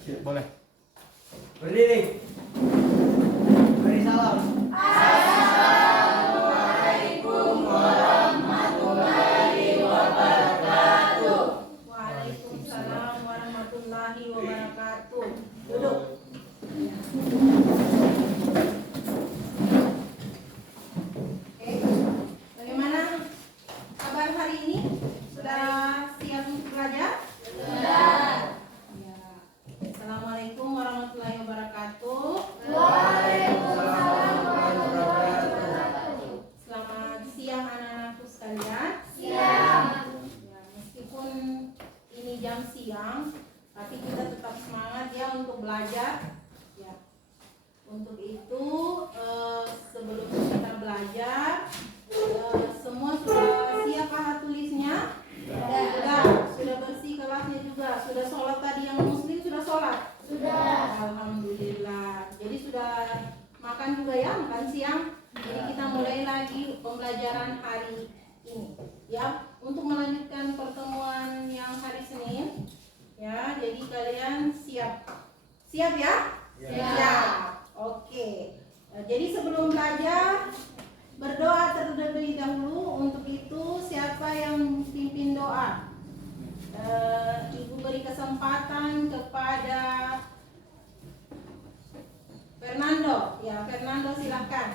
Boleh. Berdiri. Beri salam. Assalamualaikum warahmatullahi wabarakatuh. Waalaikumsalam warahmatullahi wabarakatuh. Duduk. Oke. Bagaimana kabar hari ini? Sudah siap untuk belajar? Sudah. Ya. Assalamualaikum warahmatullahi wabarakatuh. Waalaikumsalam warahmatullahi wabarakatuh. Selamat siang anak-anakku sekalian. Siang. Ya, meskipun ini jam siang, tapi kita tetap semangat ya untuk belajar. Ya. Untuk itu sebelum kita belajar, semua sudah siap paha tulisnya? Sudah bersih kelasnya juga. Sudah sholat tadi yang muslim sudah sholat? Sudah. Alhamdulillah. Jadi sudah makan juga ya, makan siang. Jadi kita mulai lagi pembelajaran hari ini. Ya, untuk melanjutkan pertemuan yang hari Senin. Ya, jadi kalian siap. Siap ya? Siap. Oke. Jadi sebelum belajar berdoa terlebih dahulu. Untuk itu siapa yang pimpin doa? Ibu beri kesempatan kepada Fernando. Ya, Fernando silahkan.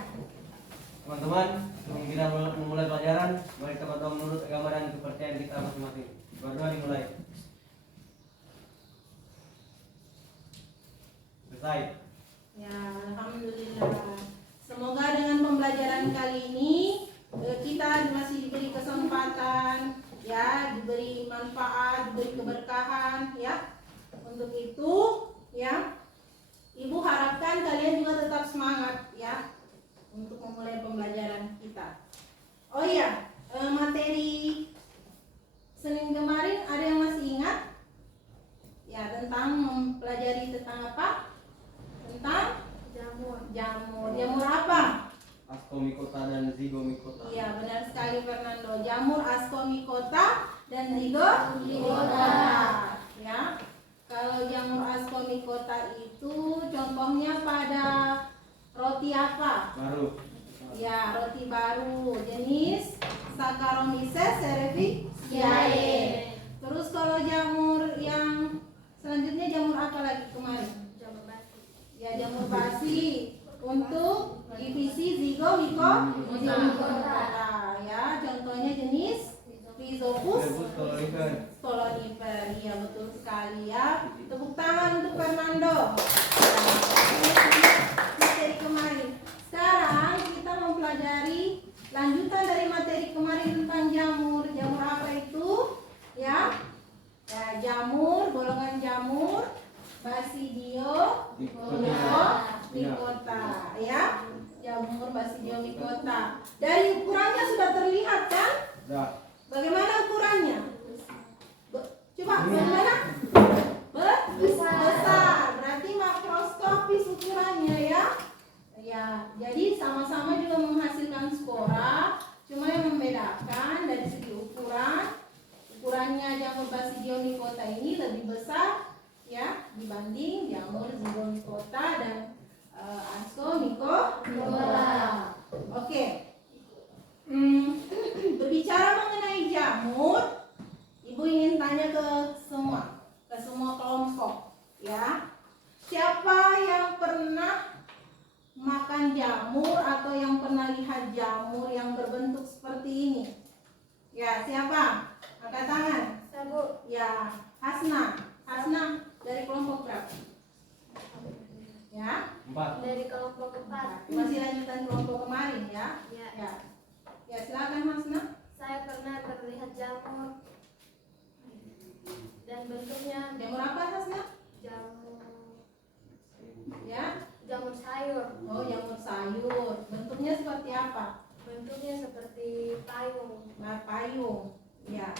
Teman-teman, sebelum kita memulai pelajaran, mari kita berdoa menurut agama dan kepercayaan kita masing-masing. Berdoa dimulai. Selesai. Ya, alhamdulillah. Semoga dengan pembelajaran kali ini kita masih diberi kesempatan, ya, diberi manfaat, diberi keberkahan, ya. Untuk itu, ya, Ibu harapkan kalian juga tetap semangat, ya, untuk memulai pembelajaran kita. Oh iya, materi Senin kemarin ada yang masih ingat? Ya, tentang mempelajari tentang apa? Tentang jamur. Jamur apa? Ascomycota dan Zygomycota. Iya, benar sekali Fernando. Jamur Ascomycota dan Zygomycota. Ya. Kalau jamur Ascomycota itu contohnya pada roti apa? Baru. Ya, roti baru jenis Saccharomyces cerevisiae. Terus kalau jamur yang selanjutnya jamur apa lagi kemarin? Ya, jamur basi untuk divisi Zygomycota. Ya, contohnya jenis Rhizopus stolonifer. Iya, betul sekali ya. Tepuk tangan untuk Fernando. Materi kemarin. Sekarang kita mempelajari lanjutan dari materi kemarin tentang jamur. Jamur apa itu? Ya. Ya, jamur, golongan jamur Basidiomycota, ya. Jamur Basidiomycota. Dari ukurannya sudah terlihat kan? Sudah. Bagaimana ukurannya? Coba bagaimana? Besar. Berarti makroskopis ukurannya ya. Ya, jadi sama-sama juga menghasilkan spora, cuma yang membedakan dari segi ukuran. Ukurannya jamur Basidiomycota ini lebih besar ya dibanding jamur Zygomycota dan Ascomycota. Oke. Berbicara mengenai jamur, Ibu ingin tanya ke semua kelompok, ya. Siapa yang pernah makan jamur atau yang pernah lihat jamur yang berbentuk seperti ini? Ya, siapa? Angkat tangan. Sabu. Ya, Hasna dari kelompok berapa? Ya, 4. Dari kelompok 4. masih lanjutan kelompok kemarin ya. Ya. Ya, silakan Hasna. Saya pernah terlihat jamur dan bentuknya Jamur apa Hasna? jamur Ya. jamur sayur. Oh, jamur sayur. Bentuknya seperti apa? Bentuknya seperti payung Nah, payung. Ya.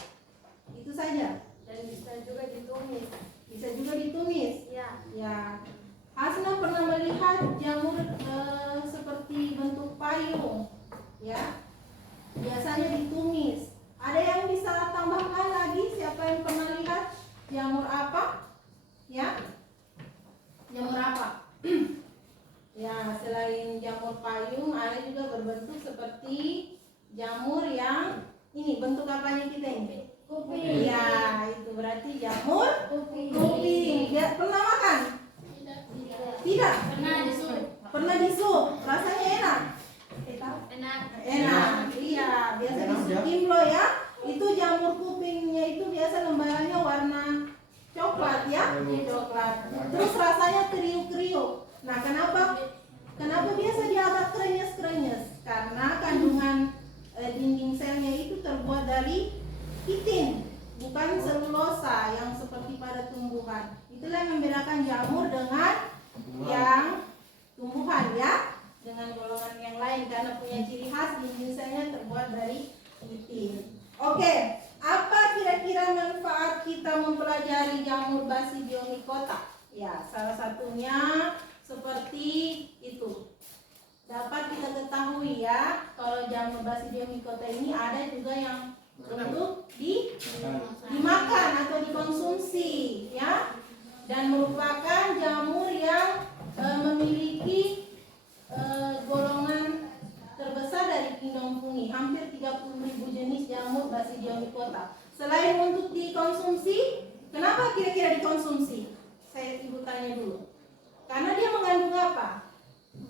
Itu saja. dan bisa juga ditumis. Bisa juga ditumis. Ya. Ya. Hasna pernah melihat jamur seperti bentuk payung. Ya. Biasanya ditumis. Ada yang bisa tambahkan lagi? Siapa yang pernah lihat jamur apa? Ya. jamur yang ini bentuk apanya kita ini? Kuping. Ya, itu berarti jamur Kuping. kuping. Dia pernah makan? Tidak. Pernah disup. Rasanya enak. Enak. Enak. Iya, biasa disup Kimlo ya. Itu jamur kupingnya itu biasa lembarannya warna coklat ya, coklat. Terus rasanya kriuk-kriuk. Nah, kenapa biasa dia agak krenyes-krenyes? Karena kandungan dinding selnya itu terbuat dari kitin, bukan selulosa yang seperti pada tumbuhan. Itulah yang membedakan jamur dengan yang tumbuhan ya, dengan golongan yang lain karena punya ciri khas dinding selnya terbuat dari kitin. Oke, apa kira-kira manfaat kita mempelajari jamur Basidiomycota? Ya, salah satunya seperti itu. Dapat kita ketahui ya, kalau jamur Basidiomycota ini ada juga yang untuk dimakan atau dikonsumsi ya, dan merupakan jamur yang memiliki golongan terbesar dari kingdom fungi, hampir 30.000 jenis jamur Basidiomycota. Selain untuk dikonsumsi, kenapa kira-kira dikonsumsi? Saya ibu tanya dulu. Karena dia mengandung apa?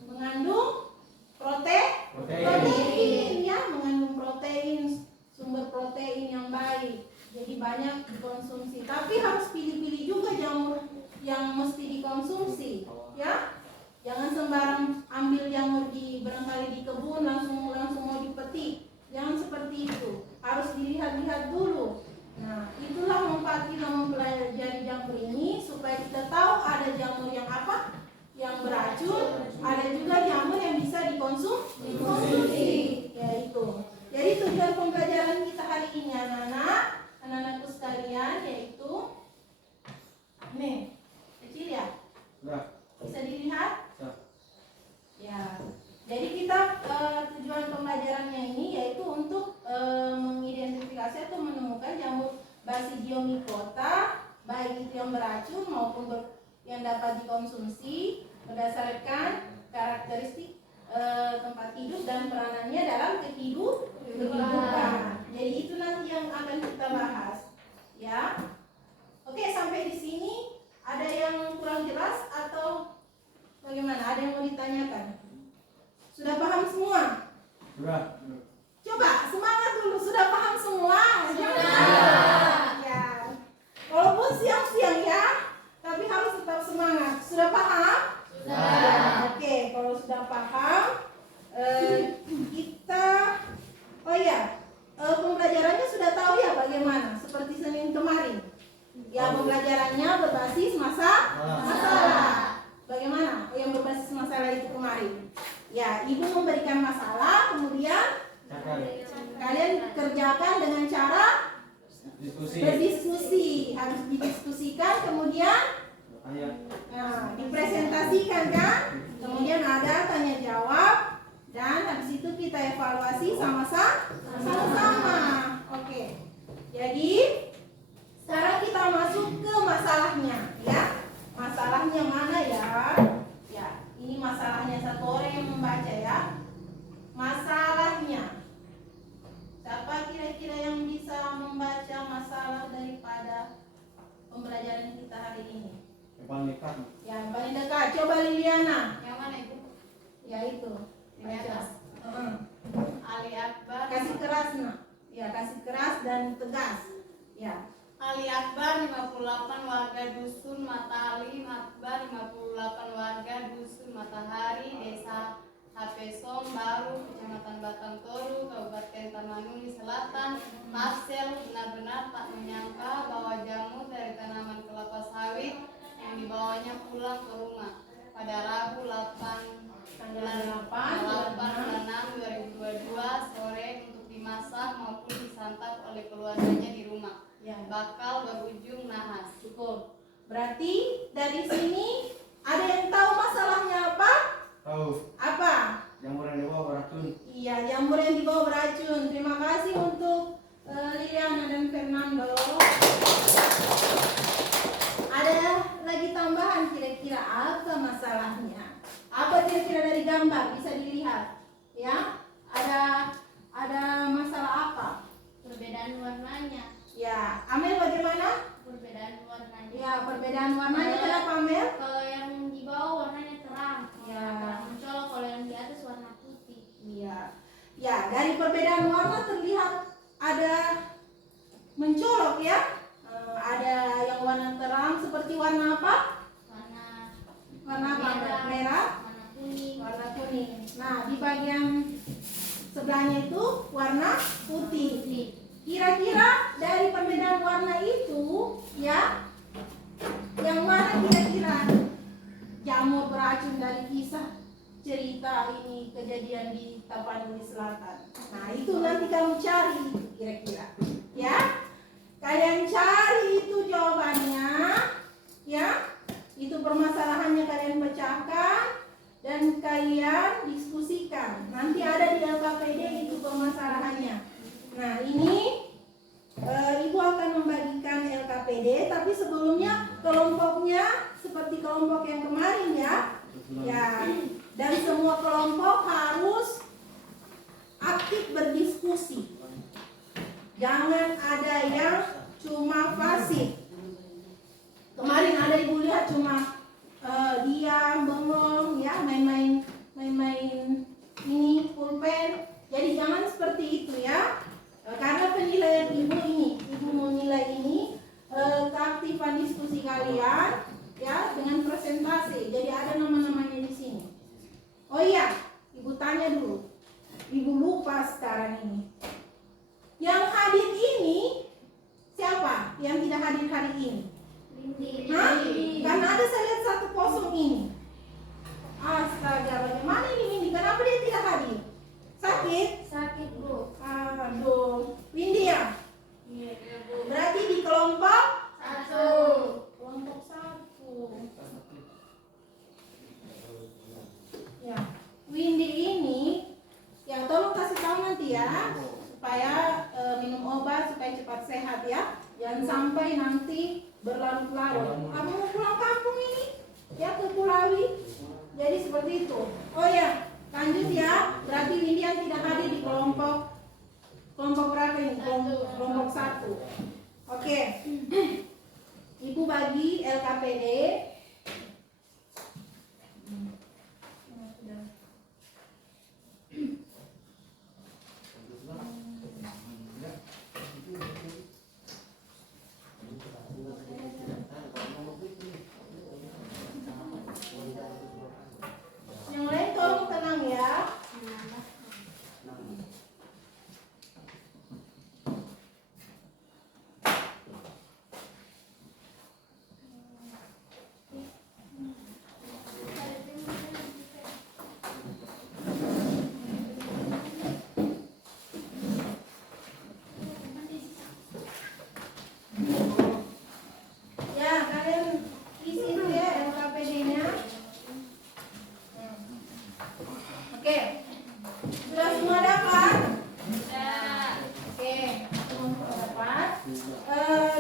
Mengandung protein ya, mengandung protein, sumber protein yang baik. Jadi banyak dikonsumsi. Tapi harus pilih-pilih juga jamur yang mesti dikonsumsi, ya. Jangan sembarang ambil jamur barangkali di kebun langsung mau dipetik. Jangan seperti itu. Harus dilihat-lihat dulu. Nah, itulah manfaat kita mempelajari jamur ini supaya kita tahu ada jamur yang apa? Yang beracun, ada juga jamur yang bisa dikonsumsi. Ya itu. Jadi tujuan pembelajaran kita hari ini anak-anakku sekalian yaitu nih, kecil ya? Bisa dilihat? Ya. Jadi kita tujuan pembelajarannya ini yaitu untuk mengidentifikasi atau menemukan jamur Basidiomycota, baik itu yang beracun maupun yang dapat dikonsumsi berdasarkan karakteristik tempat hidup dan peranannya dalam kehidupan. Jadi itu nanti yang akan kita bahas, ya. Oke, sampai di sini ada yang kurang jelas atau bagaimana? Ada yang mau ditanyakan? Sudah paham semua? Sudah. Coba semangat dulu. Sudah paham semua? Sudah. Ya. Walaupun siang-siang ya, tapi harus tetap semangat. Sudah paham? Sudah. Oke, kalau sudah paham, kita, pembelajarannya sudah tahu ya bagaimana? Seperti Senin kemarin. Ya, pembelajarannya berbasis masalah. Bagaimana yang berbasis masalah itu kemarin? Ya, ibu memberikan masalah, kemudian kalian kerjakan dengan cara berdiskusi. Harus didiskusikan, kemudian dipresentasikan kan? Kemudian ada tanya jawab, dan habis itu kita evaluasi sama-sama. Oke. Jadi sekarang kita masuk ke masalahnya, ya. Masalahnya mana ya? Ya, ini masalahnya satu orang yang membaca ya. Masalahnya. Siapa kira-kira yang bisa membaca masalah daripada pembelajaran kita hari ini? Yang paling dekat. Yang paling dekat. Coba Liliana. Yang mana Ibu? Ya itu. Di atas. Ali Akbar. Kasih keras nak. Ya, kasih keras dan tegas. Ya. Ali Akbar 58 warga dusun Matali, Akbar 58 warga dusun Matahari, Desa Hapesom Baru, Kecamatan Batang Toru, Kabupaten Tamanuli Selatan. Marcel benar-benar tak menyangka bahwa jamur dari tanaman kelapa sawit yang dibawanya pulang ke rumah pada Rabu 8 bulan 6 2022 sore untuk dimasak maupun disantap oleh keluarganya di rumah. Ya. Bakal berujung nahas. Cukup. Berarti dari sini ada yang tahu masalahnya apa? Tahu. Apa? Jamur yang dibawa beracun. Iya, jamur yang dibawa beracun. Terima kasih untuk Liliana dan Fernando. Ada lagi tambahan kira-kira apa masalahnya? Apa kira-kira dari gambar bisa dilihat? Ya, ada masalah warnanya. Ya, Amel bagaimana? Perbedaan warnanya. Ya, perbedaan warnanya kenapa Amel? Kalau yang di bawah warnanya terang, Ya. terang mencolok. Kalau yang di atas warna putih. Iya. Ya, dari perbedaan warna terlihat ada mencolok ya. Ada yang warna terang seperti warna apa? Warna apa? Merah, warna kuning. warna kuning. Nah, di bagian sebelahnya itu warna putih. Kira-kira dari perbedaan warna itu ya, yang mana kira-kira jamur beracun dari kisah cerita ini kejadian di Tapanuli Selatan? Nah, itu nanti kamu cari kira-kira ya. Kalian cari itu jawabannya ya. Itu permasalahannya kalian pecahkan dan kalian diskusikan. Nanti ada di LKPD itu permasalahannya. Nah, ini Ibu akan membagikan LKPD, tapi sebelumnya kelompoknya seperti kelompok yang kemarin ya. Ya, dan semua kelompok harus aktif berdiskusi. Jangan ada yang cuma pasif. Kemarin ada Ibu lihat cuma diam, bengong ya, main-main ini pulpen. Jadi jangan seperti itu ya. Karena penilaian Ibu mau nilai ini keaktifan diskusi kalian ya dengan presentasi. Jadi ada nama-namanya di sini. Oh iya, Ibu tanya dulu. Ibu lupa sekarang ini. Yang hadir ini siapa? Yang tidak hadir hari ini? Hah? Karena ada saya lihat 1-0 ini. Astaga, bagaimana ini Windy? Kenapa dia tidak hadir? Sakit? Sakit, Bu. Aduh, Windy ya? Iya, Bu. Berarti di kelompok 1. kelompok 1. Ya, Windy ini ya tolong kasih tahu nanti ya supaya minum obat supaya cepat sehat ya. Jangan sampai nanti berlarut-larut. Kamu mau pulang kampung ini? Ya ke Kulawi. Jadi seperti itu. Oh ya, lanjut ya. Berarti Windy yang tidak hadir di kelompok berapa ini? Kelompok 1. Oke. Ibu bagi LKPD. Yang lain tolong tenang ya. Ya, kalian isi itu ya LKPD-nya. Oke. Sudah semua dapat? Oke, semua dapat.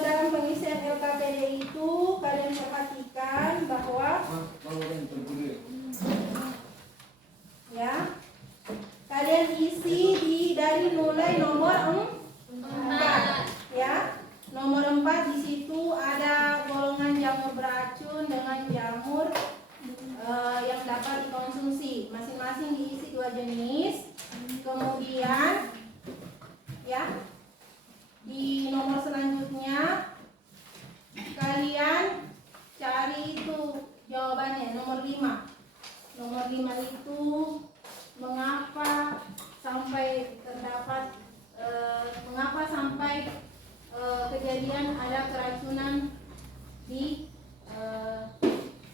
Dalam pengisian LKPD itu kalian perhatikan bahwa ya, kalian isi dari mulai nomor 4 ya. Nomor 4 di situ ada golongan jamur beracun dengan jamur yang dapat dikonsumsi. Masing-masing diisi 2 jenis. Kemudian ya, di nomor selanjutnya kalian cari itu jawabannya nomor 5. Nomor 5 itu mengapa sampai terdapat kejadian ada keracunan di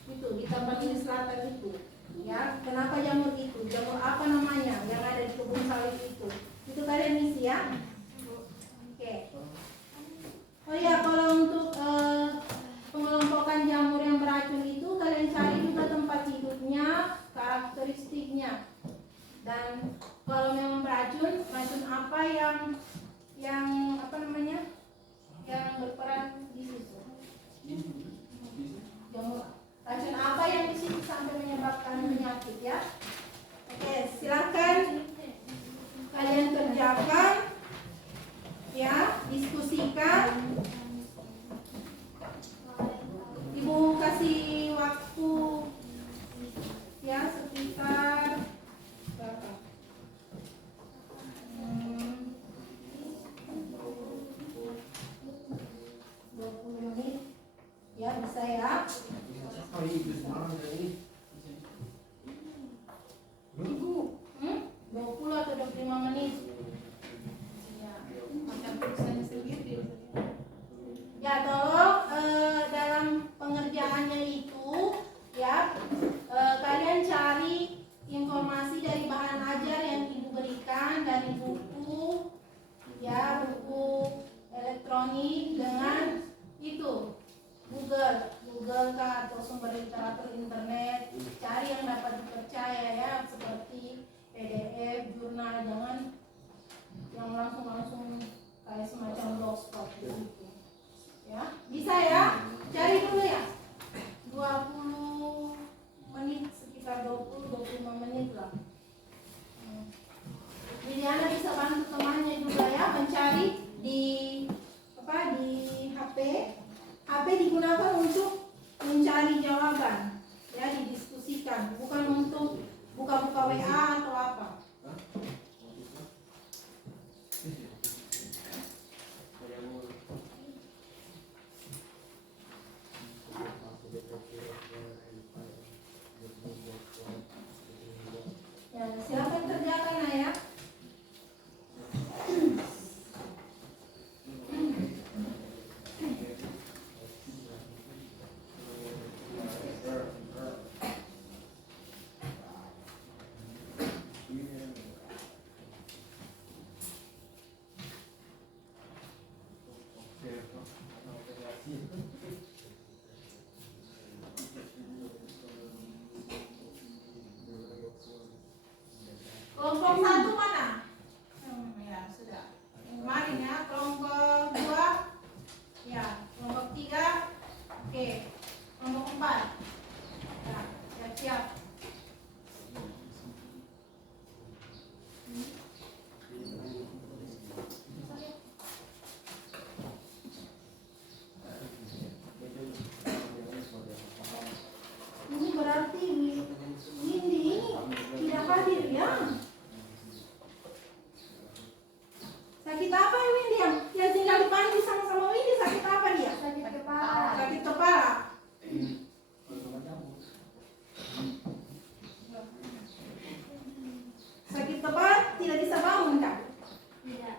di Tapanuli Selatan itu ya. Kenapa jamur itu? Jamur apa namanya yang ada di kebun sawit itu? Itu kalian isi ya. Oke. Oh ya, kalau untuk pengelompokan jamur yang beracun itu kalian cari juga tempat hidupnya, karakteristiknya. Dan kalau memang beracun, racun apa yang apa namanya? Yang berperan di situ. Ya, bisa ya. Ibu, 20 atau 25 menit. Ya, makan tulisannya sendiri. Ya, tolong dalam pengerjaannya itu ya kalian cari informasi dari bahan ajar yang ibu berikan dari buku, ya buku elektronik dengan itu Google kah atau sumber literatur internet. Cari yang dapat dipercaya ya, seperti PDF, jurnal, jangan yang langsung kayak semacam blogspot gitu. Ya, bisa ya? Cari dulu ya. 20 menit, sekitar 20-25 menit lah. Liliana bisa bantu temannya juga ya mencari di HP. HP digunakan untuk mencari jawaban, ya didiskusikan, bukan untuk buka-buka WA atau apa. Ya, silakan kerjakan ya. Kelompok 1 mana? Ya, sudah. Yang kemarin ya, kelompok 2. Ya, kelompok 3. Oke. Kelompok 4. Ya, siap-siap. Ini berarti Windy ini tidak hadir ya. Sakit apa ya Windy yang tinggal di panti sama Windy, sakit apa dia? Sakit kepala. Sakit kepala. Sakit kepala tidak bisa bangun kan? Tidak.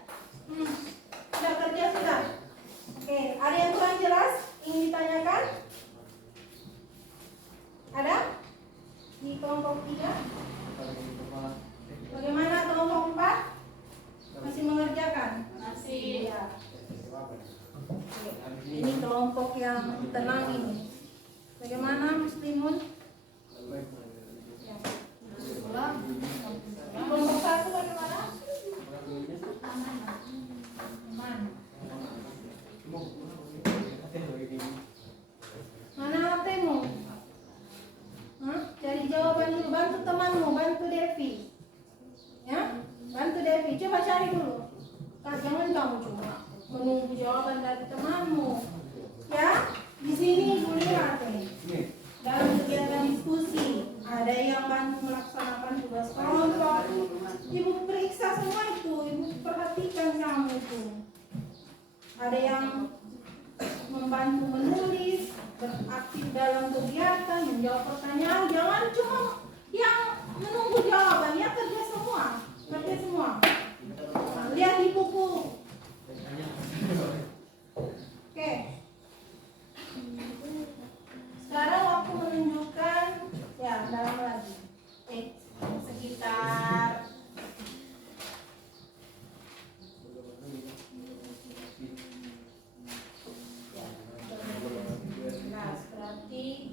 Sudah kerja sudah. Oke, ada yang kurang jelas ingin ditanyakan? Ada? Di kelompok 3? Bagaimana kelompok 4? Masih mengerjakan? Masih. Iya. Oke. Ini kelompok yang tenang ini. Bagaimana Muslimun? Ya. Kelompok 1 bagaimana? Aman. Mana HPmu? Cari jawaban dulu, bantu temanmu, bantu Devi. Ya, bantu Devi. Coba cari dulu. Jangan kamu cuma menunggu jawaban dari temanmu. Ya, di sini Ibu lihat nih. Dalam kegiatan diskusi, ada yang bantu melaksanakan tugas kelompok. Ibu periksa semua itu, Ibu perhatikan kamu itu. Ada yang membantu menulis, beraktif dalam kegiatan, menjawab pertanyaan. Jangan cuma yang menunggu jawaban, ya kerja semua. Nah, lihat di buku. Oke. Sekarang waktu menunjukkan ya dalam lagi. Sekitar berarti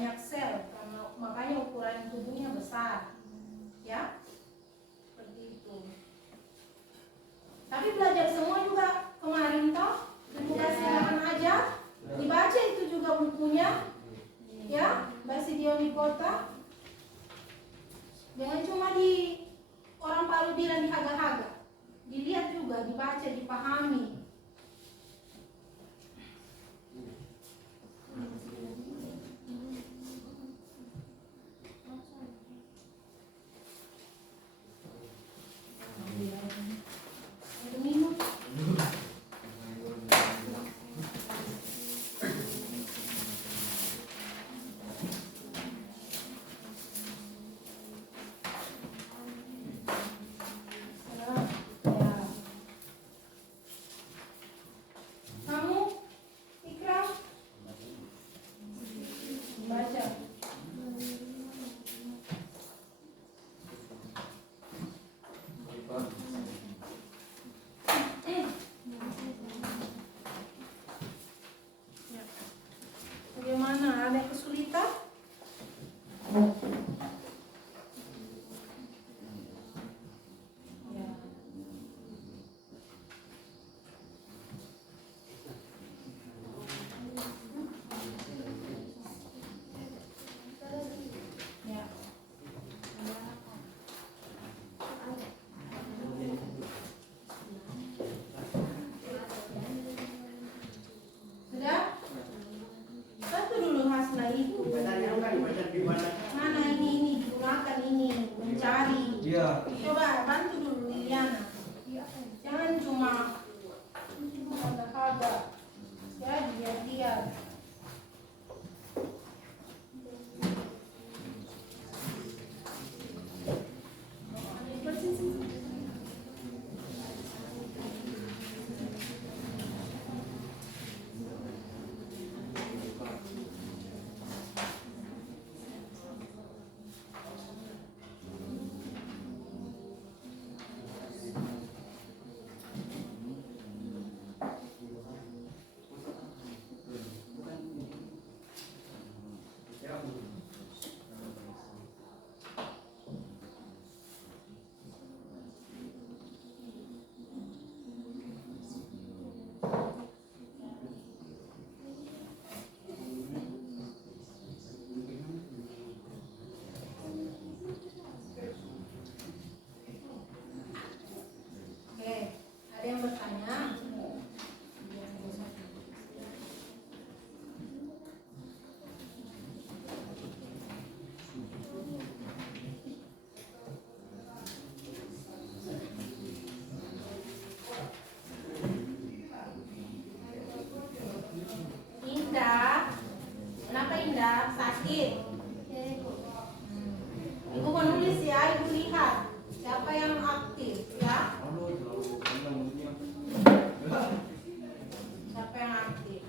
banyak sel, karena makanya ukuran tubuhnya besar, ya, seperti itu. Tapi belajar semua juga kemarin toh, buka silakan aja, dibaca itu juga bukunya, ya, Basidion di kota. Jangan cuma di orang Palu bilang dihaga-haga, dilihat juga, dibaca, dipahami. Minum. Kamu, Ikram, baca. Bagaimana? Ada kesulitan? Ya. Ya. Sudah? Satu dulu Hasna itu. Mana ini digunakan ini mencari. Iya. Coba bantu dulu Liliana. Jangan cuma haga-haga. Ya, diam-diam. Oke, ada yang bertanya? Indah, kenapa Indah? Sakit? Ibu menulis ya, ibu lihat siapa yang aktif ya. Siapa yang aktif?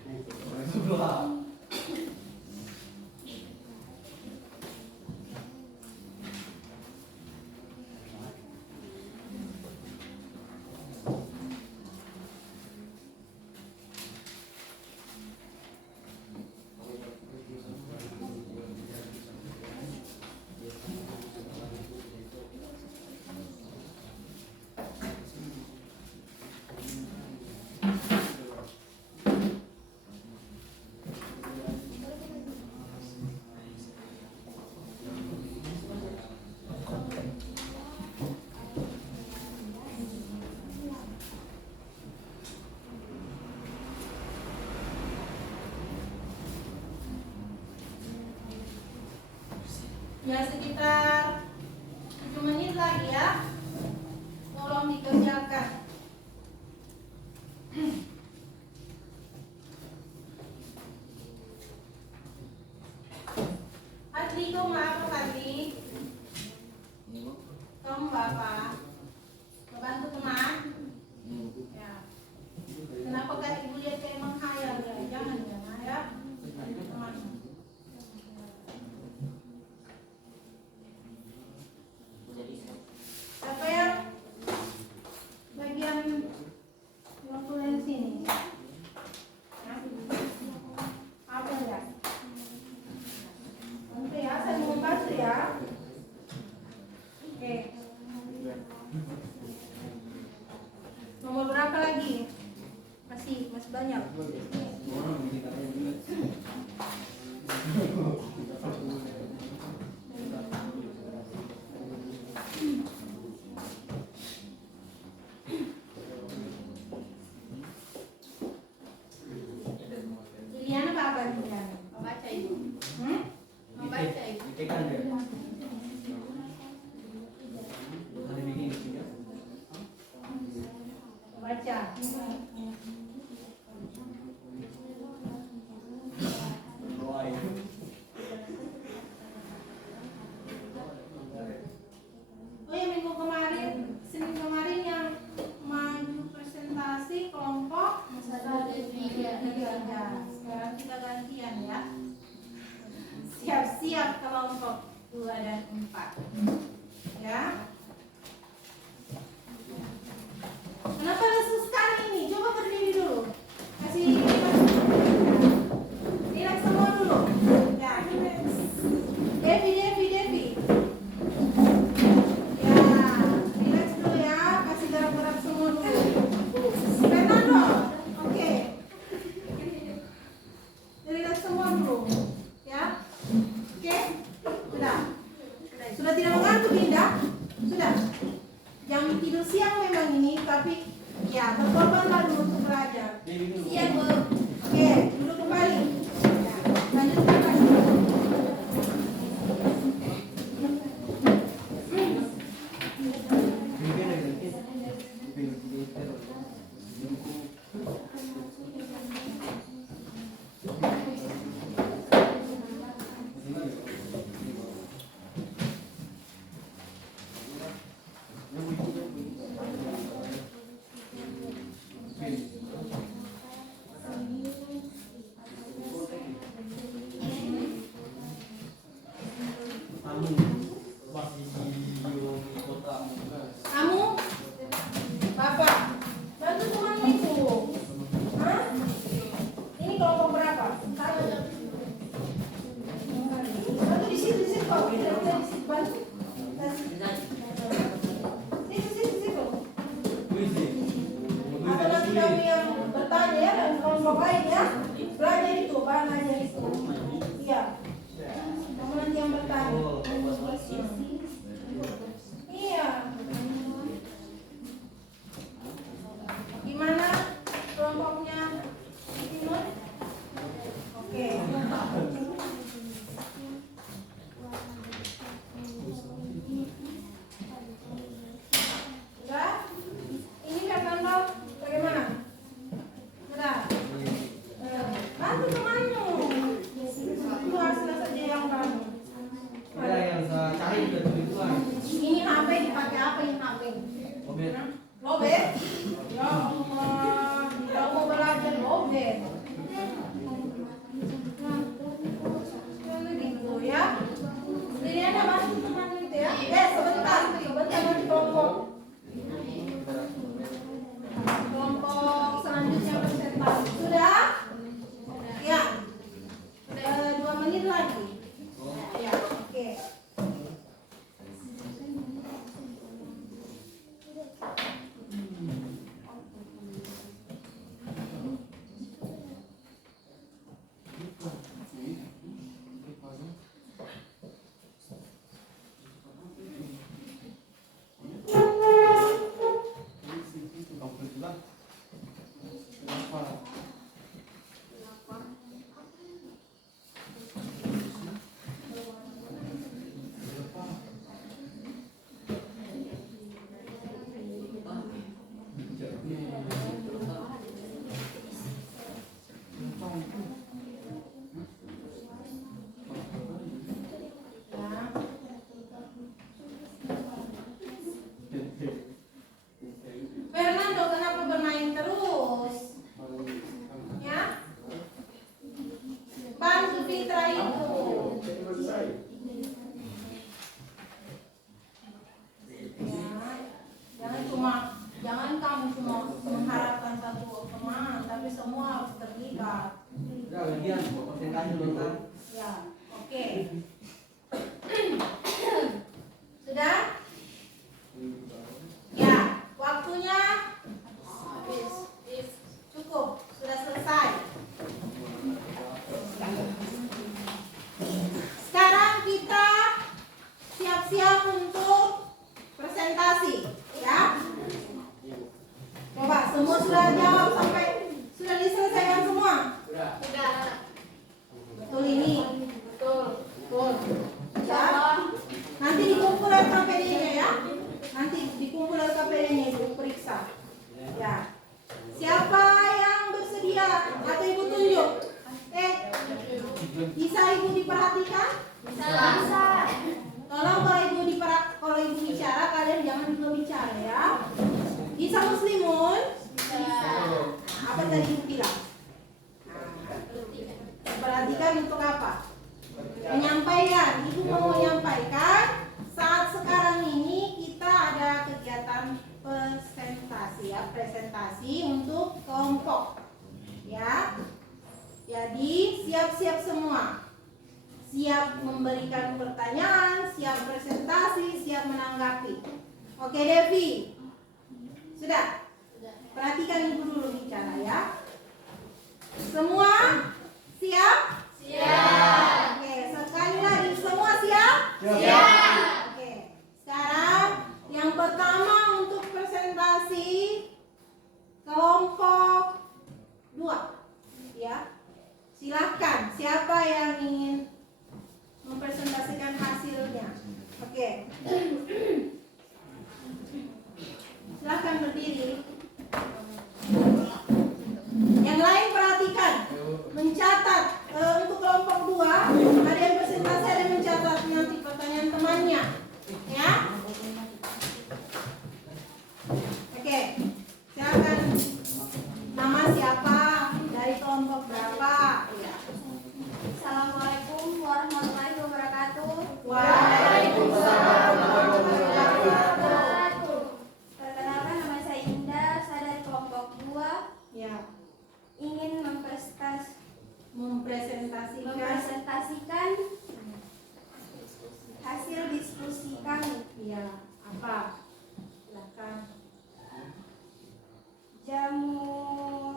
Ya sekitar 7 menit lagi ya. Tolong dikerjakan. Adli, kamu apa tadi? Kamu apa? Membantu teman? Ya. Kenapa gak ibu lihat kayak menghayal ya? Jangan ya. Teman. Siapa yang bagian yang tulis sini? Apa ya? ikan deh. Hari bikin isinya. Baca. Doa ya. Oh ya, minggu kemarin, Senin kemarin yang maju presentasi kelompok tiga. Sekarang kita gantian ya. Siap-siap kelompok 2 dan 4. Ya. Kenapa lesu sekali ini? Coba berdiri dulu. Kasih relax semua dulu. Ya, Devi. Ya, relax dulu ya. Kasih gerak-gerak semua dulu. Fernando, oke. Relax semua dulu. Ya, oke. Sudah tidak mengantuk Dinda? Sudah. Jam tidur siang memang ini, tapi ya berkorbanlah dulu untuk belajar. Siap Bu. Oke, duduk kembali. Ya, lanjutkan lagi. Kamu, Bapak, bantu temanmu itu. Hah? Ini kelompok berapa? 1. Bantu di situ kok. Tidak di situ bantu. Situ. Atau nanti kami yang bertanya ya, dan kelompok lain ya. Belajar itu, belajar itu. Iya. Kamu nanti yang bertanya. Iya. Gimana kelompoknya Timur? Oke. Sudah? Ini Fernando bagaimana? Sudah? Bantu temanmu. Itu hasil saja yang kamu. Ada yang saya cari udah tujuan. Ini HP dipakai apa ini HP? Mobil. Lobet? Ya Allah, tidak mau belajar lobet. Gitu ya. Ini ada bantu teman itu ya. Sebentar nanti kelompok selanjutnya presentasi. Sudah? Ya. 2 menit lagi. Ya, oke. Fernando, kenapa bermain terus? Ya? Bantu Fitra itu. Ya, jangan kamu cuma mengharapkan satu teman, tapi semua harus terlibat. Udah bagian presentasi dulu kan. Ya, oke. Sudah? Ya, waktunya habis. Cukup, sudah selesai. Sekarang kita siap-siap untuk presentasi, ya. Coba semua sudah jawab sampai sudah diselesaikan semua? Sudah. Betul ini. Betul. Ya. Tolong kalau ibu bicara kalian jangan juga bicara ya. Bisa muslimun? Apa tadi ibu bilang? Perhatikan untuk apa? Menyampaikan. Ibu mau menyampaikan saat sekarang ini kita ada kegiatan presentasi ya, presentasi untuk kelompok ya. Jadi siap-siap semua. Siap memberikan pertanyaan, siap presentasi, siap menanggapi. Oke Devi? Sudah? Perhatikan ibu dulu bicara ya. Semua siap? Siap. Oke, sekali lagi semua siap? Siap. Oke, sekarang yang pertama untuk presentasi kelompok 2 ya. Silahkan, siapa yang ingin mempresentasikan hasilnya? Oke. Silahkan berdiri. Yang lain perhatikan, mencatat untuk kelompok 2 ada yang presentasi, ada yang mencatat nanti pertanyaan temannya ya. Oke, silakan. Nama siapa, dari kelompok berapa ya. Assalamualaikum warahmatullahi wabarakatuh. Waalaikumsalam warahmatullahi wabarakatuh. Perkenalkan, nama saya Indah, saya dari kelompok 2, Ya, ingin mempresentasikan hasil diskusi kami. ya apa? Silakan.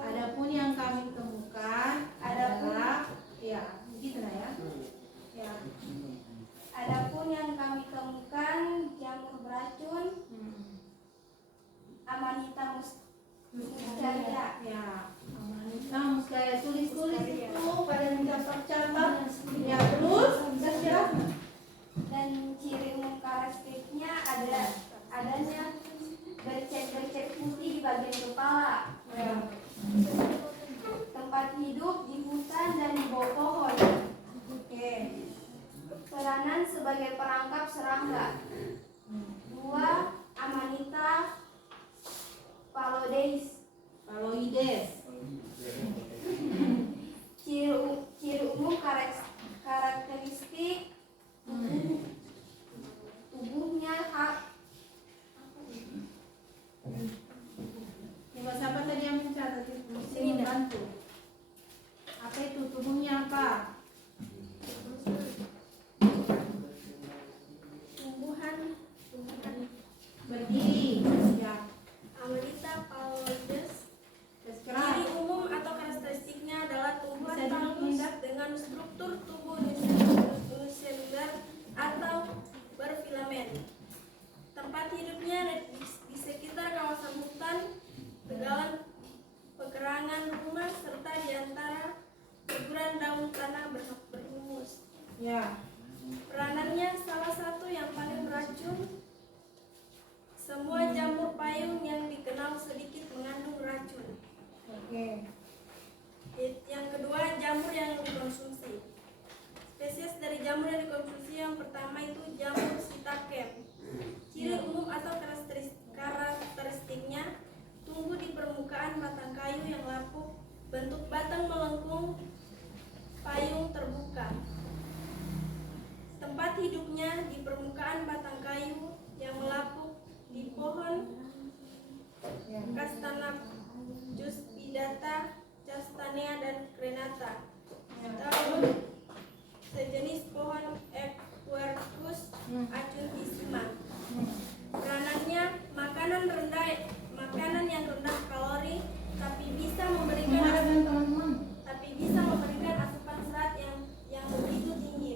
Adapun yang kami temukan adalah ya, begitu lah ya. Ya. Adapun yang kami temukan jamur beracun Amanita muscaria. Ya, Amanita muscaria, tulis-tulis itu pada mencatat-catat. Ya, terus bisa jelaskan. Dan ciri umum karakteristiknya adanya bercek-bercek putih di bagian kepala. Ya. Tempat hidup di hutan dan di bawah pohon. Oke. Peranan sebagai perangkap serangga. 2. Amanita phalloides. Ciri umum karakteristik tubuhnya Coba siapa tadi yang mencatat itu? Sini bantu. Apa itu tubuhnya apa? tumbuhan Berdiri. Ya. Amanita phalloides. Sekarang. Ciri umum atau karakteristiknya adalah tumbuhan Bisa duduk, halus Linda? dengan struktur tubuh uniseluler atau berfilamen. Tempat hidupnya di sekitar kawasan hutan, tegalan pekarangan rumah, serta di antara guguran daun tanah berhumus. Ya. Peranannya salah satu yang paling beracun. Semua jamur payung yang dikenal sedikit mengandung racun. Oke. Yang kedua, jamur yang dikonsumsi. Spesies dari jamur yang dikonsumsi yang pertama itu jamur sitakem. Ciri umum atau karakteristiknya tumbuh di permukaan batang kayu yang lapuk, bentuk batang melengkung, payung terbuka. Tempat hidupnya di permukaan batang kayu yang melapuk, di pohon Castanajus pidata, Castanea dan Crenata, atau sejenis pohon Quercus acutissima. Peranannya makanan yang rendah kalori, tapi bisa memberikan asupan serat yang begitu tinggi.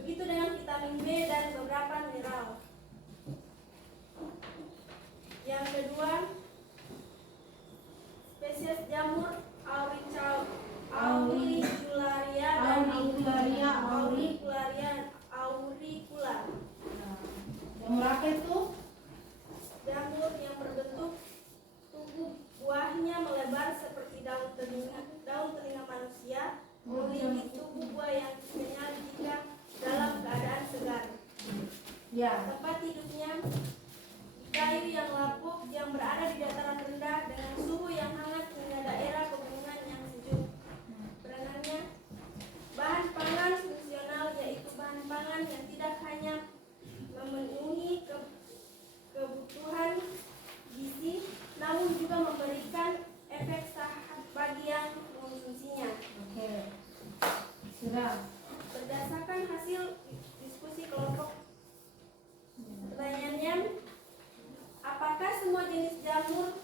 Begitu dengan vitamin B dan beberapa mineral. Yang kedua, spesies jamur Auricularia dan Auricularia Ya. Tempat hidupnya kayu yang lapuk yang berada di dataran rendah dengan suhu yang hangat hingga daerah pegunungan yang sejuk. Berenangnya bahan pangan fungsional, yaitu bahan pangan yang tidak hanya memenuhi kebutuhan gizi, namun juga memberikan efek sehat bagi yang mengonsumsinya. Oke. Sudah. Berdasarkan hasil diskusi kelompok, pertanyaannya, apakah semua jenis jamur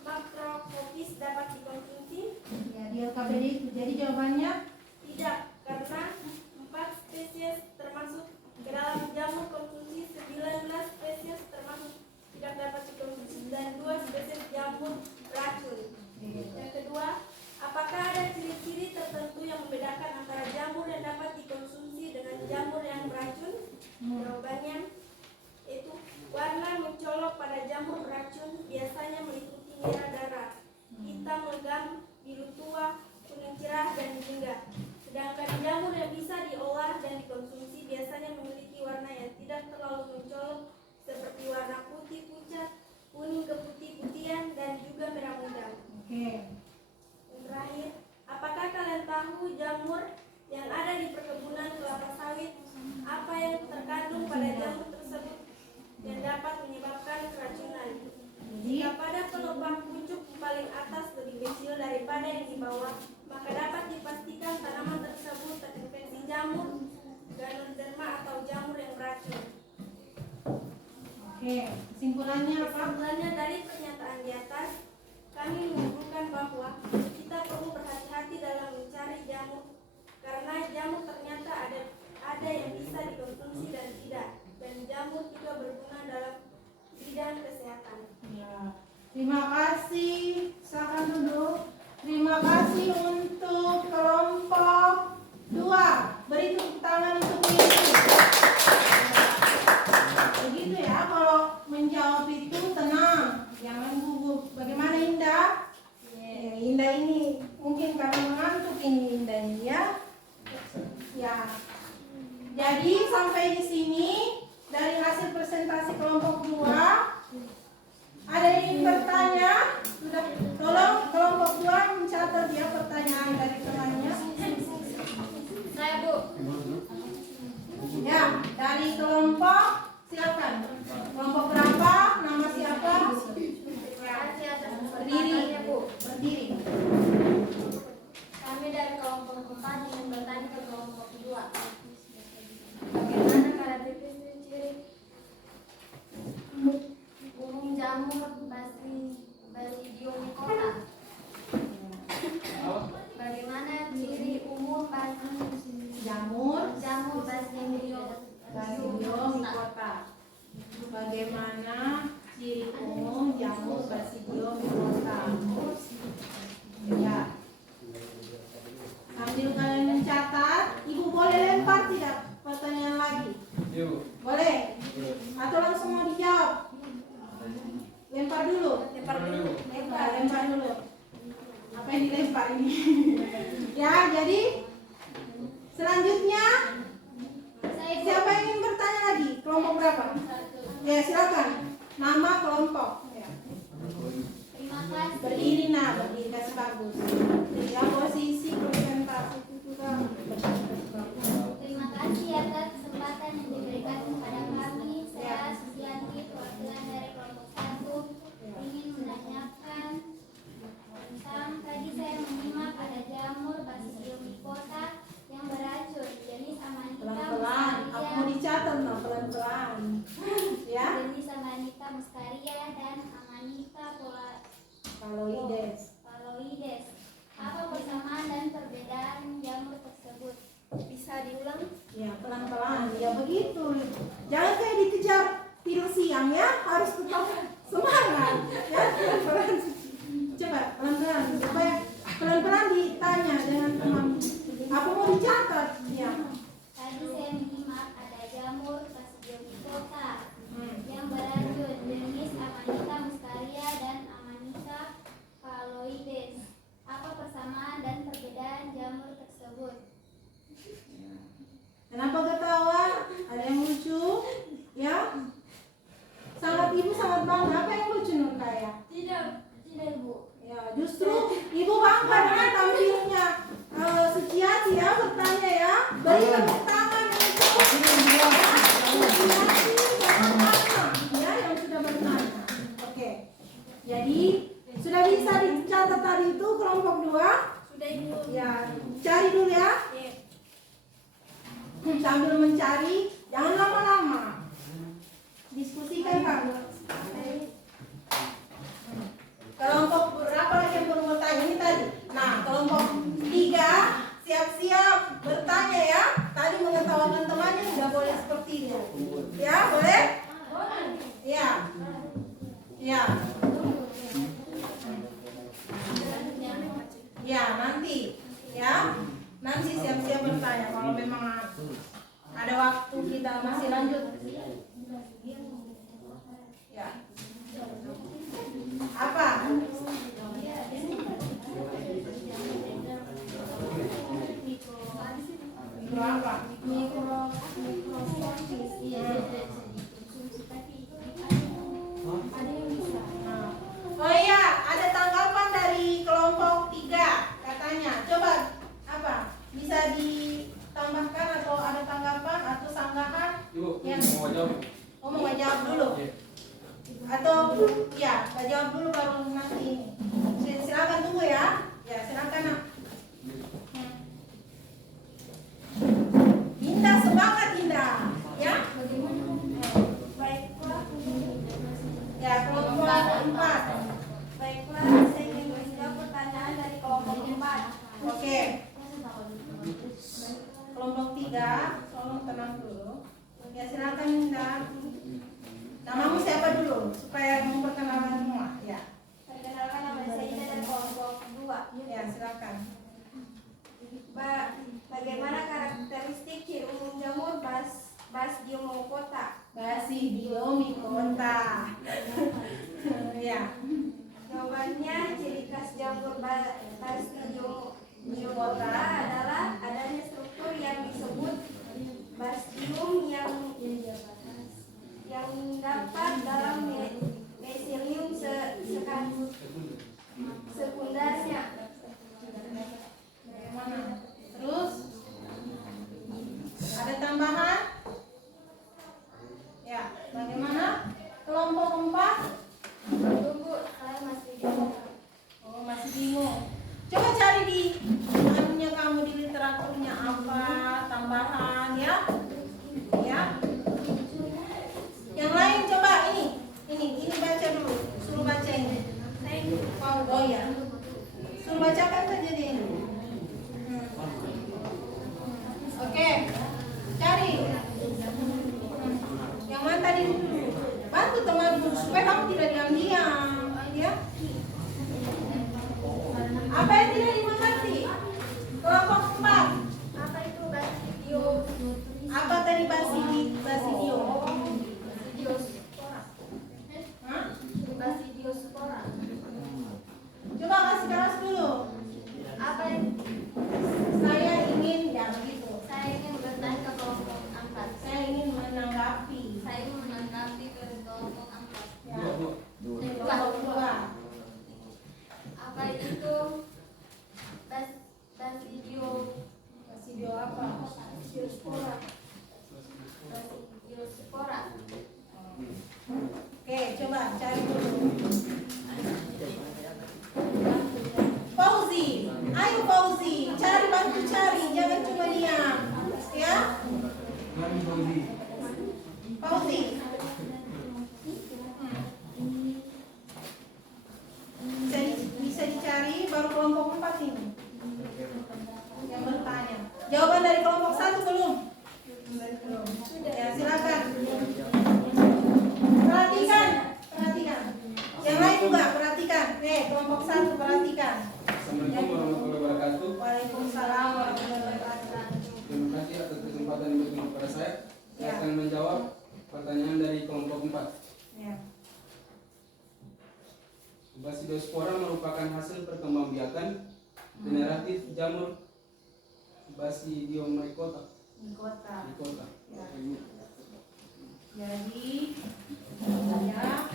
makrofokis dapat dikonsumsi? Ya, di LKPD itu. Jadi jawabannya Tidak, karena 4 spesies termasuk ke dalam jamur konsumsi, 19 spesies termasuk tidak dapat dikonsumsi, dan 2 spesies jamur racun. Yang kedua, apakah ada ciri-ciri tertentu yang membedakan antara jamur yang dapat dikonsumsi dengan jamur yang beracun? Jawabannya itu warna mencolok pada jamur beracun biasanya meliputi merah darah, hitam legam, biru tua, kuning cerah, dan jingga. Sedangkan jamur yang bisa diolah dan dikonsumsi biasanya memiliki warna yang tidak terlalu mencolok seperti warna putih pucat, kuning keputih-putihan, dan juga merah muda. oke. Yang terakhir, apakah kalian tahu jamur yang ada di perkebunan kelapa sawit? Apa yang terkandung pada jamur tersebut yang dapat menyebabkan keracunan? Jika pada pelepah pucuk paling atas lebih kecil daripada yang di bawah, maka dapat dipastikan tanaman tersebut terinfeksi jamur Ganoderma atau jamur yang beracun. Oke, kesimpulannya apa? Kesimpulannya dari pernyataan di atas, kami menyimpulkan bahwa kita perlu berhati-hati dalam mencari jamur, karena jamur ternyata ada yang bisa dikonsumsi dan tidak, dan jamur juga berguna dalam bidang kesehatan. Ya. Terima kasih. Silakan duduk. Terima kasih untuk kelompok 2. Beri tepuk tangan untuk ini. Begitu ya, kalau menjawab itu tenang, jangan gugup. Bagaimana Indah? Indah ini mungkin karena mengantuk ini Indah ini ya. Ya. Jadi sampai di sini dari hasil presentasi kelompok 2. Ada yang bertanya? Sudah, tolong kelompok 2 mencatat ya pertanyaan dari temannya. Saya Bu. Ya, dari kelompok silakan. Kelompok berapa? Nama siapa? Terima kasih atas Berdiri. kesempatannya Bu. Berdiri. Kami dari kelompok 4 ingin bertanya ke kelompok 2. Bagaimana karakteristik ciri umum jamur Basidiomycota? Bagaimana ciri umum Jamur Basidiomycota? Bagaimana ciri umum jamur Basidiomycota? Ya. Sambil kalian mencatat, Ibu boleh lempar tidak pertanyaan lagi? Boleh? Atau langsung mau dijawab? Lempar dulu. Lempar dulu. Apa yang dilempar ini? Ya, jadi selanjutnya siapa yang ingin bertanya lagi? Kelompok berapa? Ya, silakan. Nama kelompok. Ya. Terima kasih. Berdiri nah, berdiri kasih bagus. Ya, posisi presentasi itu juga. Terima kasih atas kesempatan yang diberikan kepada kami. Saya Susianti, perwakilan dari kelompok 1, ingin menanyakan tentang tadi saya menyimak ada jamur Basidiomycota yang beracun, jenis Amanita Pelan-pelan. Aku mau muscaria, dicatat nah, pelan-pelan. Ya. jenis Amanita muscaria dan Amanita Paloides. paloides. Apa persamaan dan perbedaan jamur tersebut? Bisa diulang? Ya, pelan-pelan. Ya begitu. Jangan kayak dikejar tidur siang ya. Harus tetap semangat. Ya, pelan-pelan. Coba pelan-pelan. Supaya pelan-pelan ditanya dengan teman. Apa mau dicatat? Ya. Tadi saya menyimak ada jamur Basidiomycota yang beracun, jenis Amanita muscaria dan Amanita phalloides. Apa persamaan dan perbedaan jamur tersebut? Kenapa ketawa? Ada yang lucu? sangat bangga. Apa yang lucu Nur Kaya? Tidak Ibu. Ya, justru ibu bangga dengan tampilnya Suciati ya, bertanya ya. Berikan tepuk tangan untuk Suciati ya yang sudah bertanya. Oke. Jadi sudah bisa dicatat tadi itu kelompok 2. Sudah Ibu. Ya, cari dulu ya. Iya. Sambil mencari, jangan lama-lama. Diskusikan kamu. Kelompok berapa lagi yang belum bertanya ini tadi? Nah, kelompok 3 siap-siap bertanya ya. Tadi mengetawakan temannya sudah boleh seperti itu. Ya, boleh? Ya. Ya. Ya, nanti ya. Nanti siap-siap bertanya kalau memang ada waktu kita masih lanjut. Ya. Apa? Mikro apa? Oh iya, ada tanggapan dari kelompok 3 katanya. Coba apa? Bisa ditambahkan atau ada tanggapan atau sanggahan? Ibu, Ya. mau jawab? Oh, mau jawab dulu? Iya. Atau ya, kita jawab dulu baru nanti ini. Silakan tunggu ya. Ya, silakan Nak. Indah, semangat Indah. Ya. Baiklah. Ya, kelompok 4. Baiklah, saya ingin menjawab pertanyaan dari kelompok 4. Oke. Kelompok 3, tolong tenang dulu. Ya, silakan Indah. Namamu siapa dulu supaya memperkenalkan semua? Ya. Perkenalkan, nama saya Ida dari kelompok 2. Ya, silakan. Bagaimana karakteristik ciri umum jamur Basidiomycota? Basidiomycota. Ya. Jawabannya, ciri khas jamur Basidiomycota adalah adanya struktur yang disebut basidium yang dapat dalam mesilium sekundernya. Bagaimana? Terus ada tambahan? Ya, bagaimana? Kelompok 4? Tunggu, saya masih bingung. Oh, masih bingung. Coba cari di anunya kamu di literaturnya apa tambahan ya? Ya. Yang lain coba ini baca dulu. Suruh baca ini. Oh ya. Suruh bacakan saja dia ini. Oke. Cari. Yang mana tadi dulu? Bantu temanmu supaya kamu tidak diam-diam, ya. Apa yang tidak dimengerti? Kelompok 4. Apa itu basidio? Apa tadi basidio? Basidiospora. Hah? Basidiospora. Coba kasih keras dulu. Apa yang Saya ingin ya begitu. Saya ingin bertanya ke kelompok 4. Saya ingin menanggapi. Saya ingin menanggapi ke kelompok 4. Ya. Dua. Kelompok 2. Apa itu basidio? Basidio apa? Basidiospora? Basidiosfora. Oke, coba cari dulu. Fauzi, ayo Fauzi, bantu cari, jangan cuma diam, ya. Fauzi, bisa dicari baru kelompok 4 ini yang bertanya. Jawaban dari kelompok 1 belum? Belum. Ya, silakan. Perhatikan. Yang lain juga perhatikan. Kelompok 1 perhatikan. Assalamualaikum warahmatullahi wabarakatuh. Waalaikumsalam warahmatullahi wabarakatuh. Terima kasih atas kesempatan yang diberikan kepada saya. Saya Ya. akan menjawab pertanyaan dari kelompok 4. Ya. Basidiospora merupakan hasil perkembangbiakan generatif jamur Basidiomycota. Di kota. Mycota. Ya. Jadi, ya,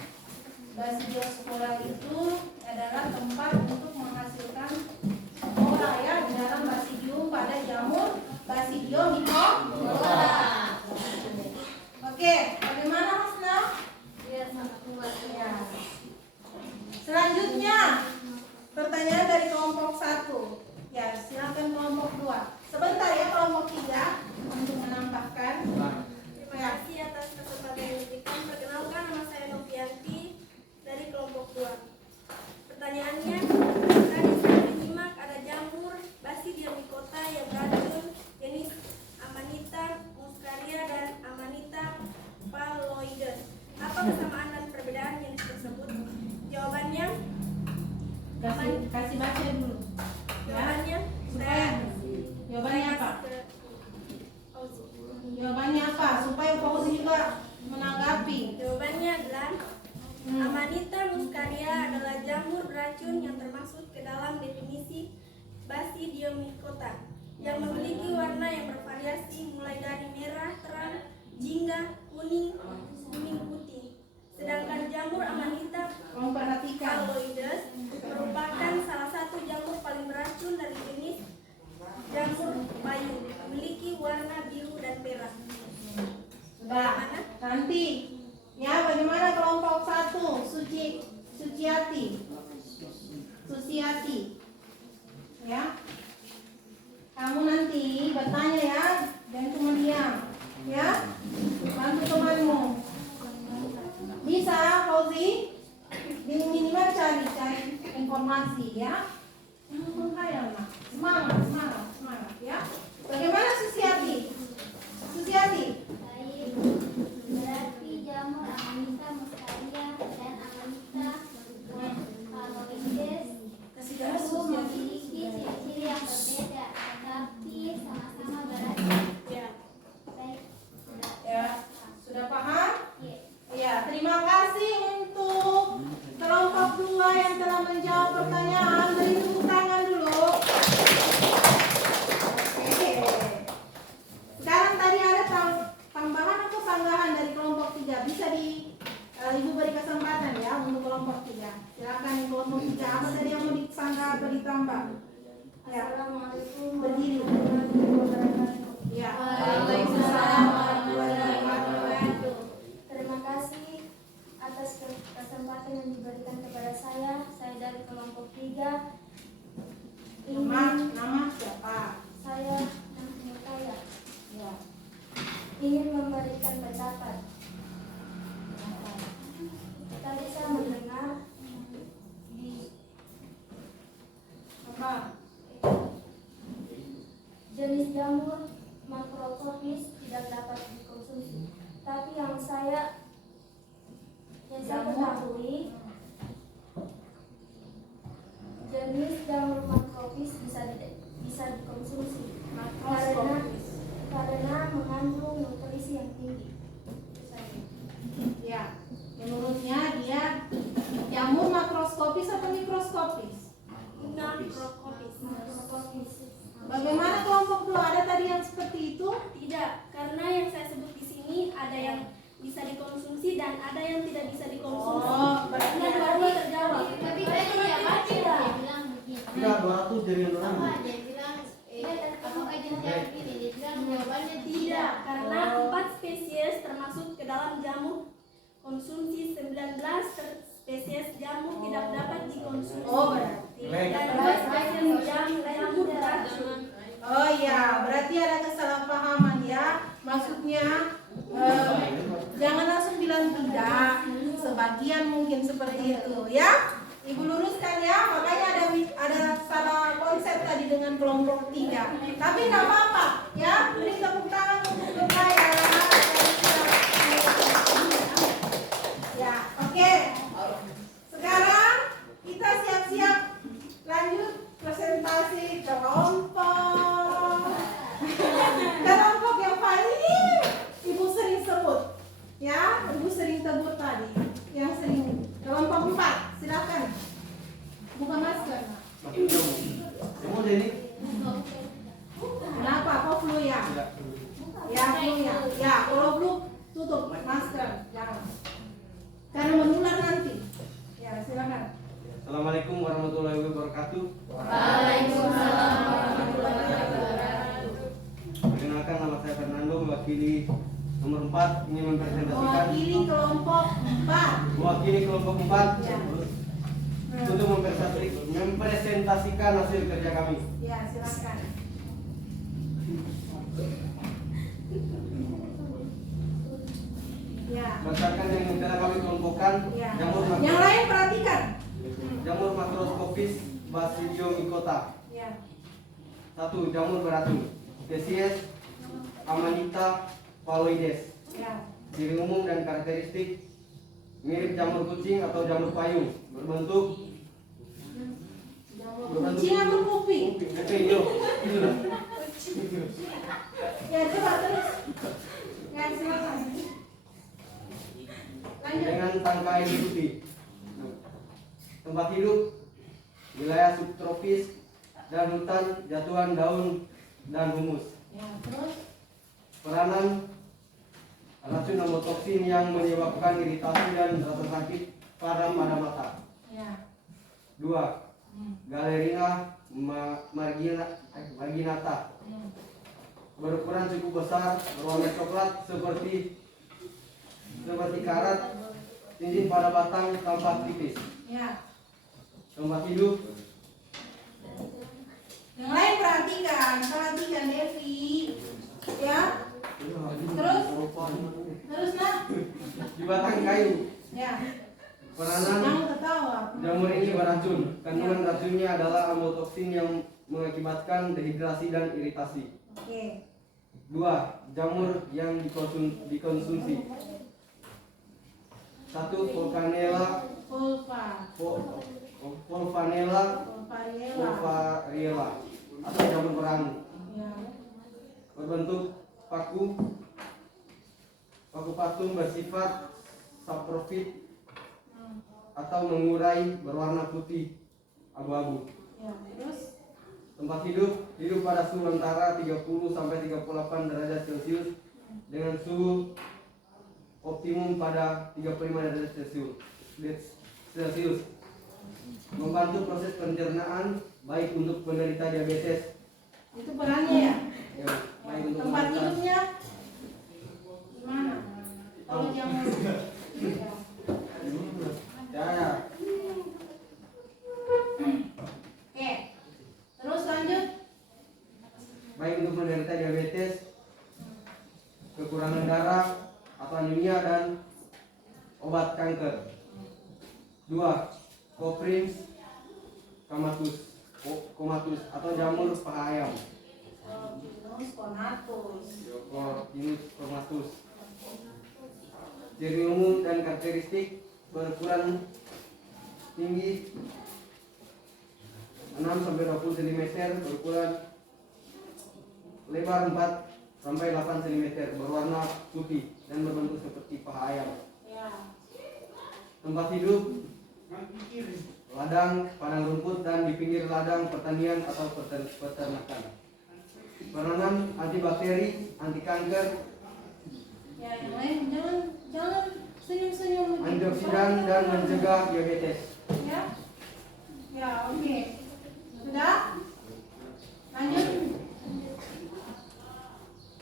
kesamaan dan perbedaan jenis tersebut? Jawabannya, Kasih baca dulu. jawabannya Supaya jawabannya apa? Jawabannya apa? Supaya Fauzi juga menanggapi. Jawabannya adalah Amanita muscaria adalah jamur beracun yang termasuk ke dalam definisi Basidiomycota yang memiliki warna yang bervariasi mulai dari merah terang, jingga, kuning putih. Sedangkan jamur Amanita Kamu perhatikan. phalloides merupakan salah satu jamur paling beracun dari jenis jamur payung, memiliki warna biru dan perak. Sudah. Nanti ya, bagaimana kelompok 1? Susiati. Ya. Kamu nanti bertanya ya, dan cuma diam. Ya. Bantu temanmu. Bisa, Fauzi? Minimal cari informasi ya. Jangan menghayal, Nak. Semangat ya. Bagaimana Susiati? Baik, berarti jamur Amanita muscaria dan Amanita phalloides itu memiliki ciri-ciri yang berbeda, tetapi sama-sama beracun. Ya. Baik, Ya, sudah paham? ya. Ya, terima kasih untuk kelompok 2 yang telah menjawab pertanyaan. Beri tepuk tangan dulu. Oke. Sekarang tadi ada tambahan atau sanggahan dari kelompok 3. Bisa Ibu beri kesempatan ya untuk kelompok 3. Silakan kelompok 3. Apa tadi yang mau disanggah atau ditambah? Ya. Assalamualaikum Berdiri. warahmatullahi wabarakatuh. Ya. Waalaikumsalam warahmatullahi wabarakatuh. Terima kasih atas kesempatan yang diberikan kepada saya. Saya dari kelompok 3. Nama siapa? Saya Nahmul Kaya Ya. ingin memberikan pendapat. Tadi saya mendengar di Apa? jenis jamur makrotropis tidak dapat dikonsumsi. Tapi yang saya ketahui, jenis jamur makrotropis bisa dikonsumsi karena mengandung nutrisi yang tinggi. Itu saja. Ya, menurutnya dia jamur makroskopis atau mikroskopis? Makroskopis. Bagaimana kelompok 2? Ada tadi yang seperti itu? Tidak, karena yang saya sebut di sini ada yang bisa dikonsumsi dan ada yang tidak bisa dikonsumsi. Oh, berarti Yang ada baru terjawab. Tapi tadi dia baca dia bilang begini. Tidak 200 jaringan orang. Dia bilang apakah dia jawab gini? Dia bilang jawabannya Tidak, karena 4 spesies termasuk ke dalam jamur konsumsi, 19 spesies jamur tidak dapat dikonsumsi. Oh, berarti. Dan 2 spesies jamur beracun. Oh iya, berarti ada kesalahpahaman ya. Maksudnya jangan langsung bilang tidak. Sebagian mungkin seperti itu ya. Ibu luruskan ya. Makanya ada salah konsep tadi dengan kelompok 3. Tapi nggak apa-apa ya. Beri tepuk tangan untuk saya. Ya, oke. Sekarang kita siap-siap lanjut presentasi kelompok yang paling ibu sering sebut ya, ibu sering sebut tadi yang sering kelompok 4. Silakan buka masker. Kamu jadi Kenapa kok flu ya? Ya flu ya. Ya kalau flu tutup masker, jangan karena menular nanti. Ya silakan. Assalamualaikum warahmatullahi wabarakatuh. Waalaikumsalam warahmatullahi wabarakatuh. Perkenalkan, nama saya Fernando, mewakili nomor 4 ingin mempresentasikan Mewakili kelompok 4. mewakili kelompok 4 Ya. untuk mempresentasikan hasil kerja kami. Ya silakan. Ya. Berdasarkan yang telah kami kelompokkan, Ya. jamur Yang lain perhatikan. jamur makroskopis Basidiomycota. Ya. 1. Jamur beracun, spesies Amanita phalloides. Ya. Ciri umum dan karakteristik mirip jamur kucing atau jamur payung, berbentuk Kucing atau kuping? kuping yuk. Itulah. Ya coba terus. Ya silakan. Lanjut. Dengan tangkai putih. Tempat hidup wilayah subtropis dan hutan jatuhan daun dan humus. Ya terus. Peranan racun amotoksin yang menyebabkan iritasi dan rasa sakit pada mata. Ya. 2. Galerina marginata. Berukuran cukup besar, berwarna coklat seperti karat, cincin pada batang tampak tipis. Ya. Tempat hidup Yang lain perhatikan Devi. Ya. Terus nak. di batang kayu. Ya. Peranan Jangan ketawa. jamur ini beracun. Kandungan racunnya adalah amotoksin yang mengakibatkan dehidrasi dan iritasi. Oke. 2. Jamur yang dikonsumsi. 1. Volcanella Volvarella. Volvariella atau jamur perangi. Ya. Berbentuk paku patung bersifat saprofit atau mengurai, berwarna putih abu-abu. Ya. Terus. Tempat hidup pada suhu antara 30 sampai 38 derajat Celcius dengan suhu optimum pada 35 derajat Celcius. Membantu proses pencernaan baik untuk penderita diabetes. Itu perannya ya. Ya, baik untuk Tempat penderita. hidupnya gimana? Kalau jamur. Ya. Ya. Oke. Terus lanjut. Baik untuk penderita diabetes, kekurangan darah atau anemia dan obat kanker. 2. Coprins comatus atau jamur paha ayam. Pinus conatus. Coprins comatus. Ciri umum dan karakteristik: berukuran tinggi 6 sampai 20 cm, berukuran lebar 4 sampai 8 cm, berwarna putih dan berbentuk seperti paha ayam. Ya. Tempat hidup ladang, padang rumput dan di pinggir ladang pertanian atau peternakan. Peranan antibakteri, anti kanker, Ya, yang lain jangan senyum-senyum begitu. antioksidan dan mencegah diabetes. Ya. Ya, oke. Sudah? Lanjut.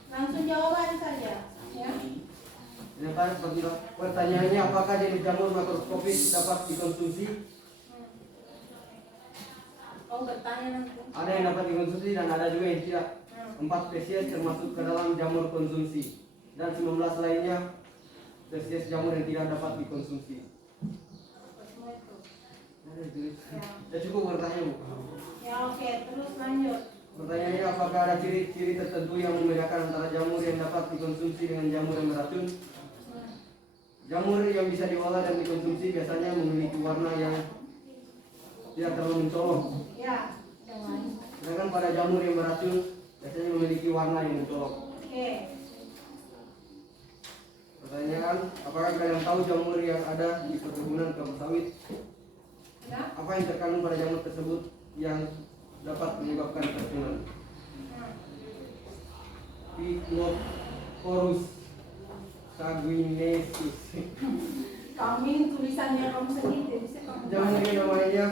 Langsung jawaban saja, ya. Pertanyaannya, apakah jenis jamur makroskopis dapat dikonsumsi? Kau bertanya nanti. Ada yang dapat dikonsumsi dan ada juga yang tidak. 4 spesies termasuk ke dalam jamur konsumsi dan 19 lainnya spesies jamur yang tidak dapat dikonsumsi. Semua itu. Ya cukup bertanya, Bu. Ya, oke. Terus lanjut. Pertanyaannya, apakah ada ciri-ciri tertentu yang membedakan antara jamur yang dapat dikonsumsi dengan jamur yang beracun? Jamur yang bisa diolah dan dikonsumsi biasanya memiliki warna yang tidak terlalu mencolok. Ya, yang lain. Sedangkan pada jamur yang beracun biasanya memiliki warna yang mencolok. Oke. Pertanyaan, apakah kalian tahu jamur yang ada di perkebunan kelapa sawit? Ya. Apa yang terkandung pada jamur tersebut yang dapat menyebabkan keracunan? Picnoporus sanguineus. Kami tulisannya kamu sendiri bisa kamu. Jamur ini namanya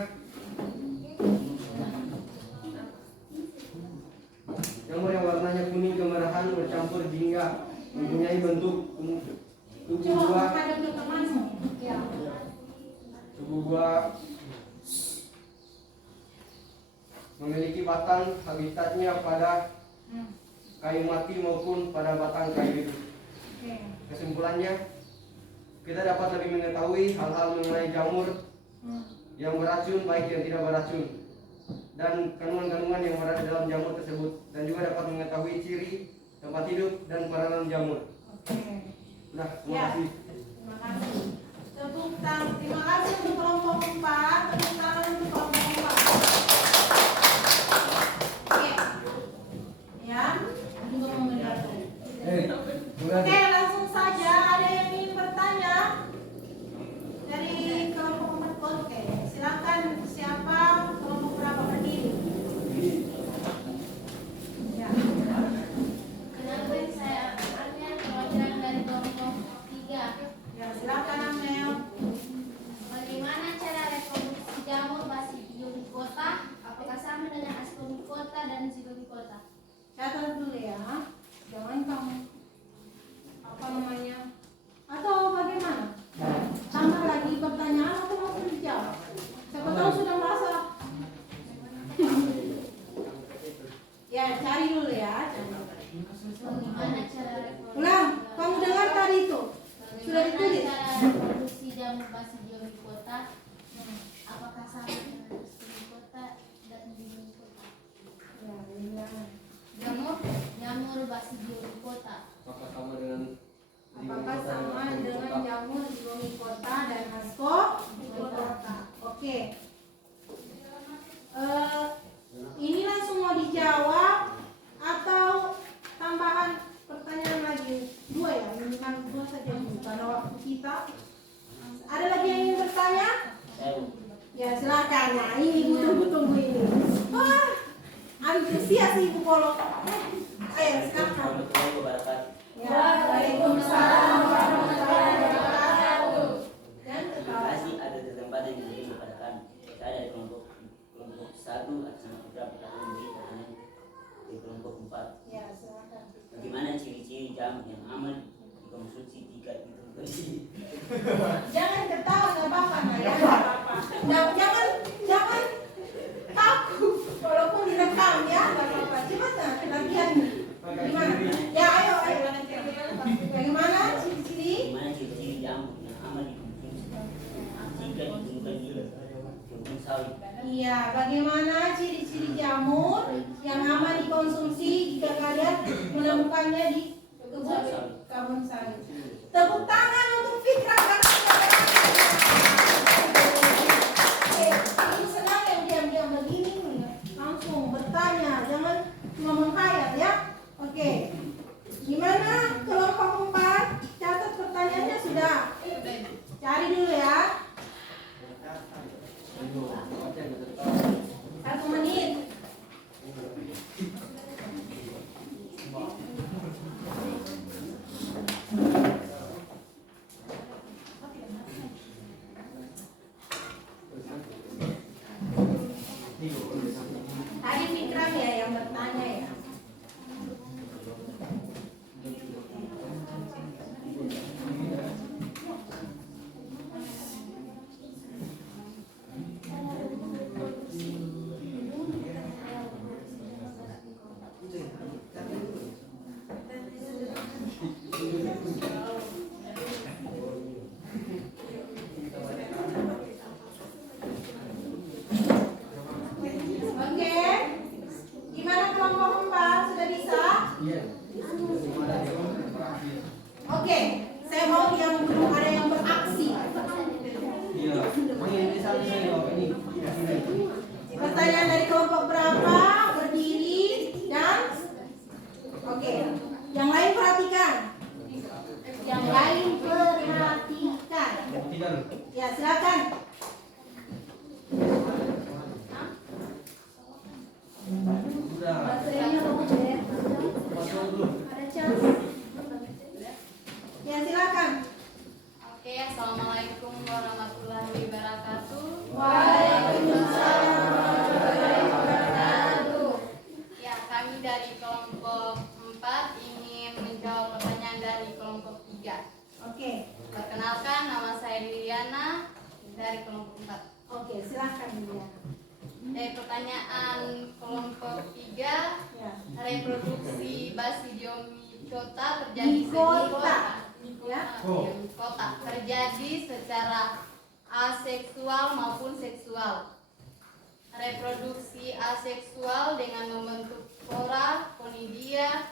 jamur yang warnanya kuning kemerahan bercampur jingga, mempunyai bentuk tubuh Coba buah, menghadap ke temanmu. Ya. tubuh buah memiliki batang, habitatnya pada kayu mati maupun pada batang kayu hidup. Oke. Kesimpulannya, kita dapat lebih mengetahui hal-hal mengenai jamur yang beracun baik yang tidak beracun dan kandungan-kandungan yang berada dalam jamur tersebut, dan juga dapat mengetahui ciri, tempat hidup dan peranan jamur. Oke. Nah, terima Ya. kasih. Terima kasih. Tepuk dengan dua saja dulu karena waktu kita. Ada lagi yang ingin bertanya? Ya silakan. Nah ini ibu tunggu ini. Wah, antusias ibu Polo. Ayo sekarang. Ya, waalaikumsalam warahmatullahi wabarakatuh. Dan Terima kasih ada kesempatan yang diberikan kepada kami. Saya dari kelompok 1 atas nama Putra Petani Indonesia di kelompok 4. ya silakan. Bagaimana ciri-ciri jamu yang aman dikonsumsi jika itu? Jangan ketawa nggak apa-apa, nggak ya, nggak apa-apa. Jangan takut walaupun direkam ya, nggak apa-apa. Coba latihan gimana? Ya ayo. Bagaimana ciri-ciri? Bagaimana ciri-ciri jamu yang aman dikonsumsi jika ditemukan di kebun sawit? Iya, bagaimana ciri-ciri jamur yang aman dikonsumsi jika kalian menemukannya di kebun sawit? Tepuk tangan untuk Fikra. Ibu senang yang diam-diam begini langsung bertanya, jangan cuma menghayat ya. Oke. Gimana kelompok 4? Catat pertanyaannya sudah. Cari dulu ya. 1 menit. Tadi Fikram ya yang bertanya ya. Oke. Gimana kelompok 4? Sudah bisa? Oke, saya mau yang belum ada yang beraksi. Pertanyaan dari kelompok berapa? Berdiri dan oke. Yang lain perhatikan. Yang lain perhatikan. Ya, silakan. Materinya bagus ya. Ada chance. Ya, silakan. Oke, assalamualaikum warahmatullahi wabarakatuh. Waalaikumsalam warahmatullahi wabarakatuh. Ya, kami dari kelompok 4 ingin menjawab pertanyaan dari kelompok 3. Oke. Perkenalkan, nama saya Liliana dari kelompok 4. Oke, silakan ya. Pertanyaan kelompok 3, Ya. reproduksi Basidiomycota terjadi Mycota. Ya. Mycota terjadi secara aseksual maupun seksual. Reproduksi aseksual dengan membentuk spora, konidia,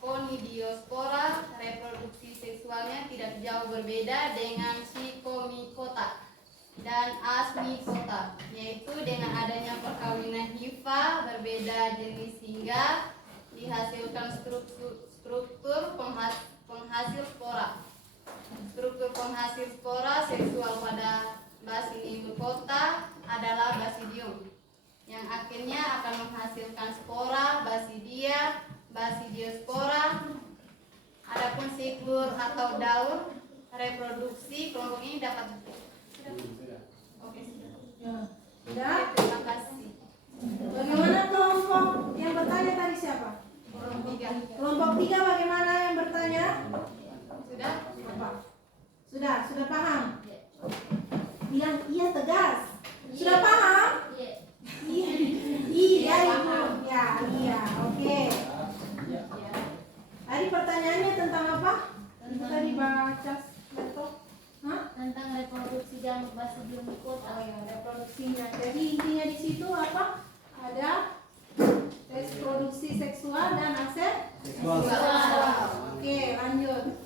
konidiospora. Reproduksi seksualnya tidak jauh berbeda dengan Pseudomycota dan Asmycota, yaitu dengan adanya perkawinan hifa berbeda jenis hingga dihasilkan struktur penghasil spora. Struktur penghasil spora seksual pada Basidiomycota adalah basidium, yang akhirnya akan menghasilkan spora, basidia, basidiospora. Adapun siklus atau daur reproduksi kelompok ini dapat. Oke, sudah. Ya. Sudah? Terima kasih. Bagaimana kelompok yang bertanya tadi siapa? Kelompok 3. Kelompok 3 bagaimana yang bertanya? Sudah? Apa? Sudah paham? Bilang iya tegas. Sudah paham? Iya. Iya, Ibu. Ya, iya. Oke. Tadi pertanyaannya tentang apa? Ibu tadi baca laptop. Hah? Tentang reproduksi jamur Basidiomycota. Oh ya, reproduksinya. Jadi intinya di situ apa? Ada reproduksi seksual dan aseksual. Oke, lanjut.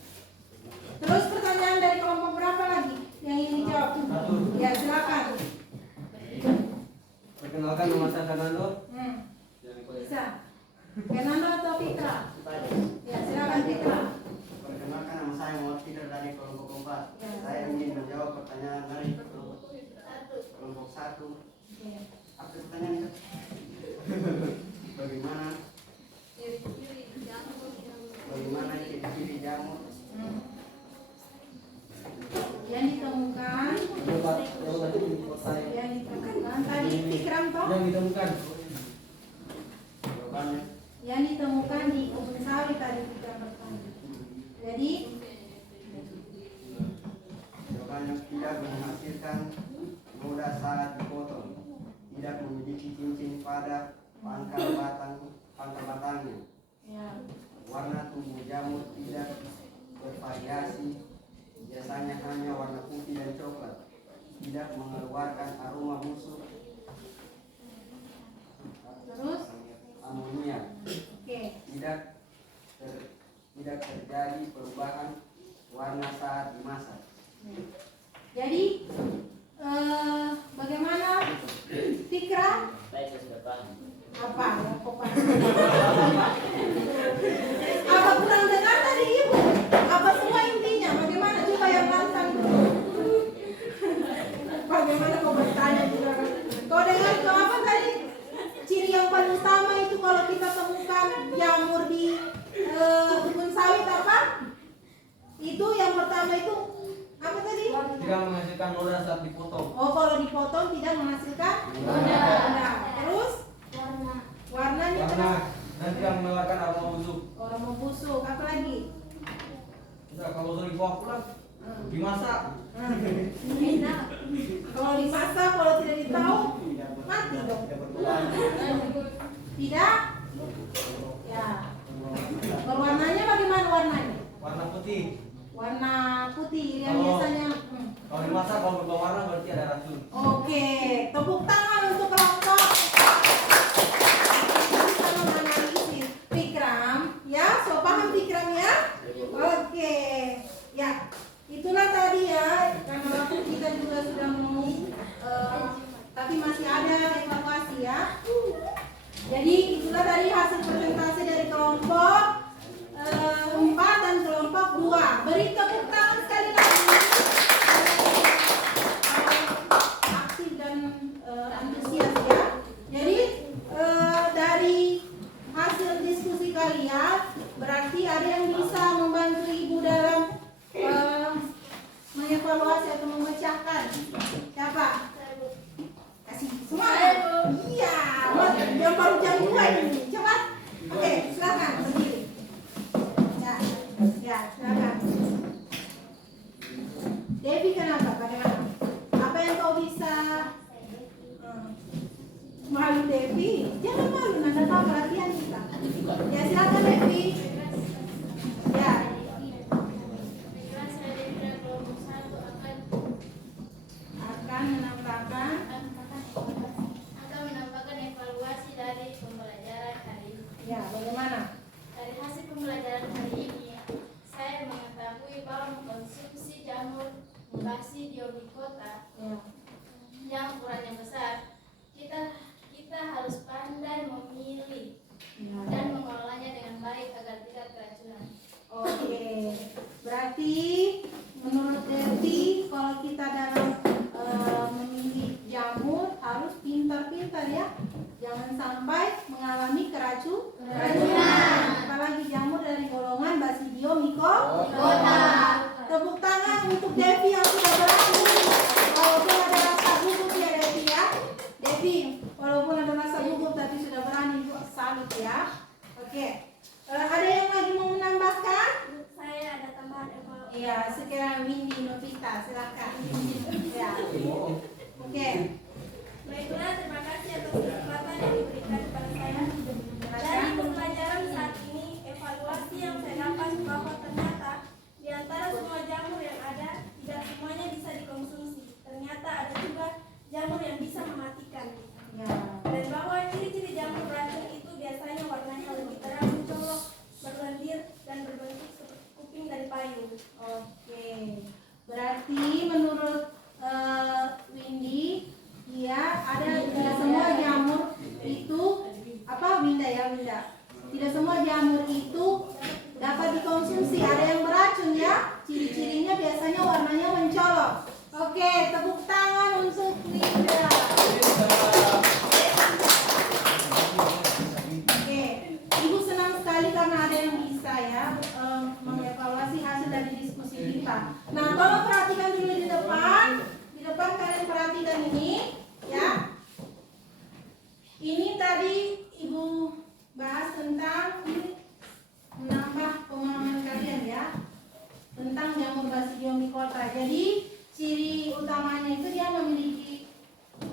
saya Muhammad Fidel dari kelompok 4. Ya. Saya ingin menjawab pertanyaan dari kelompok 1. Oke. Apa pertanyaannya? Bagaimana ciri-ciri jamur? Yang ditemukan tadi Fikram toh? Yang ditemukan Jawabannya Yang ditemukan di kebun sawit tadi Fikram bertanya. Jadi jawabannya tidak menghasilkan noda saat dipotong, tidak memiliki cincin pada pangkal batangnya. ya, Warna tubuh jamur tidak bervariasi, biasanya hanya warna putih dan coklat, tidak mengeluarkan aroma busuk, terus amonia, oke. tidak terjadi perubahan warna saat dimasak. Jadi bagaimana Fikram? Baik, saya sudah paham. Apa yang kau paham? Apa kurang dengar tadi ibu? Apa semua intinya? Bagaimana coba yang lantang dulu? Bagaimana kau bertanya juga? Kau dengar kau apa tadi? Ciri yang paling utama itu kalau kita temukan jamur di kebun sawit apa? Itu yang pertama itu apa tadi? Tidak menghasilkan noda saat dipotong. Oh, kalau dipotong tidak menghasilkan noda. Terus warnanya Dan tidak mengeluarkan aroma busuk. orang membusuk. Apa lagi? Sudah, kalau sudah dibuang dimasak. Kalau dimasak, kalau tidak ditahu, mati dong. Tidak? Ya. Berwarnanya bagaimana warnanya? Warna putih. Warna putih yang Kalau- biasanya. Kalau dimasak kalau berubah warna berarti ada racun. Oke, tepuk tangan untuk kelompok. Bisa menganalisis Fikram, ya, so paham Fikram ya? Oke, ya, itulah tadi ya, karena waktu kita juga sudah mau, tapi masih ada evaluasi ya. Jadi itulah tadi hasil presentasi dari kelompok 4 dan kelompok 2. Beri tepuk tangan sekali lagi. Aktif dan antusias ya. Jadi dari hasil diskusi kalian berarti ada yang bisa membantu ibu dalam mengevaluasi atau memecahkan. Siapa? Kasih semangat. Iya, jam baru jam 2 ini. Cepat. Oke, silakan berdiri. Ya, silakan. Devi kenapa? Bagaimana? Apa yang kau bisa? Malu Devi? Jangan malu, Nanda tahu perhatian kita. Ya, silakan Devi. Ya. Akan menampakkan evaluasi dari pembelajaran hari ini. Ya, bagaimana? Dari hasil pembelajaran hari ini, saya mengetahui bahwa mengkonsumsi jamur Basidiomycota Ya. yang ukurannya besar, kita harus pandai memilih Ya. dan mengolahnya dengan baik agar tidak keracunan. Oke, berarti menurut Devi kalau kita dalam memilih jamur harus pintar-pintar ya, jangan sampai mengalami keracunan. Apalagi jamur dari golongan Basidiomycota. Tepuk tangan untuk Devi yang sudah berani. Walaupun ada rasa gugup ya Devi ya. Devi, walaupun ada rasa gugup tapi sudah berani, salut ya. Oke. Ada yang lagi mau menambahkan? Saya ada tambahan evaluasi. Iya, sekarang Windy Novita, silakan. Ya. Oke. Baiklah, terima kasih atas kesempatan yang diberikan kepada saya. Dari pembelajaran saat ini, evaluasi yang saya dapat bahwa ternyata di antara semua jamur yang ada, tidak semuanya bisa dikonsumsi. Ternyata ada juga jamur yang bisa mematikan. Ya. Dan bahwa ciri-ciri jamur beracun itu biasanya warnanya lebih terang, mencolok, berlendir, dan berbentuk seperti kuping dari payung. Oke. Berarti menurut Windy, ya ada tidak semua jamur itu apa Winda ya Winda? Tidak semua jamur itu dapat dikonsumsi. Ada yang beracun ya. Ciri-cirinya biasanya warnanya mencolok. Oke, tepuk tangan untuk Linda. Oke, Ibu senang sekali karena ada yang bisa ya mengevaluasi hasil dari diskusi kita. Nah, tolong perhatikan dulu di depan. Di depan kalian perhatikan ini, ya. Ini tadi Ibu bahas tentang ini, menambah pemahaman kalian ya tentang jamur Basidium micota. Jadi ciri utamanya itu dia memiliki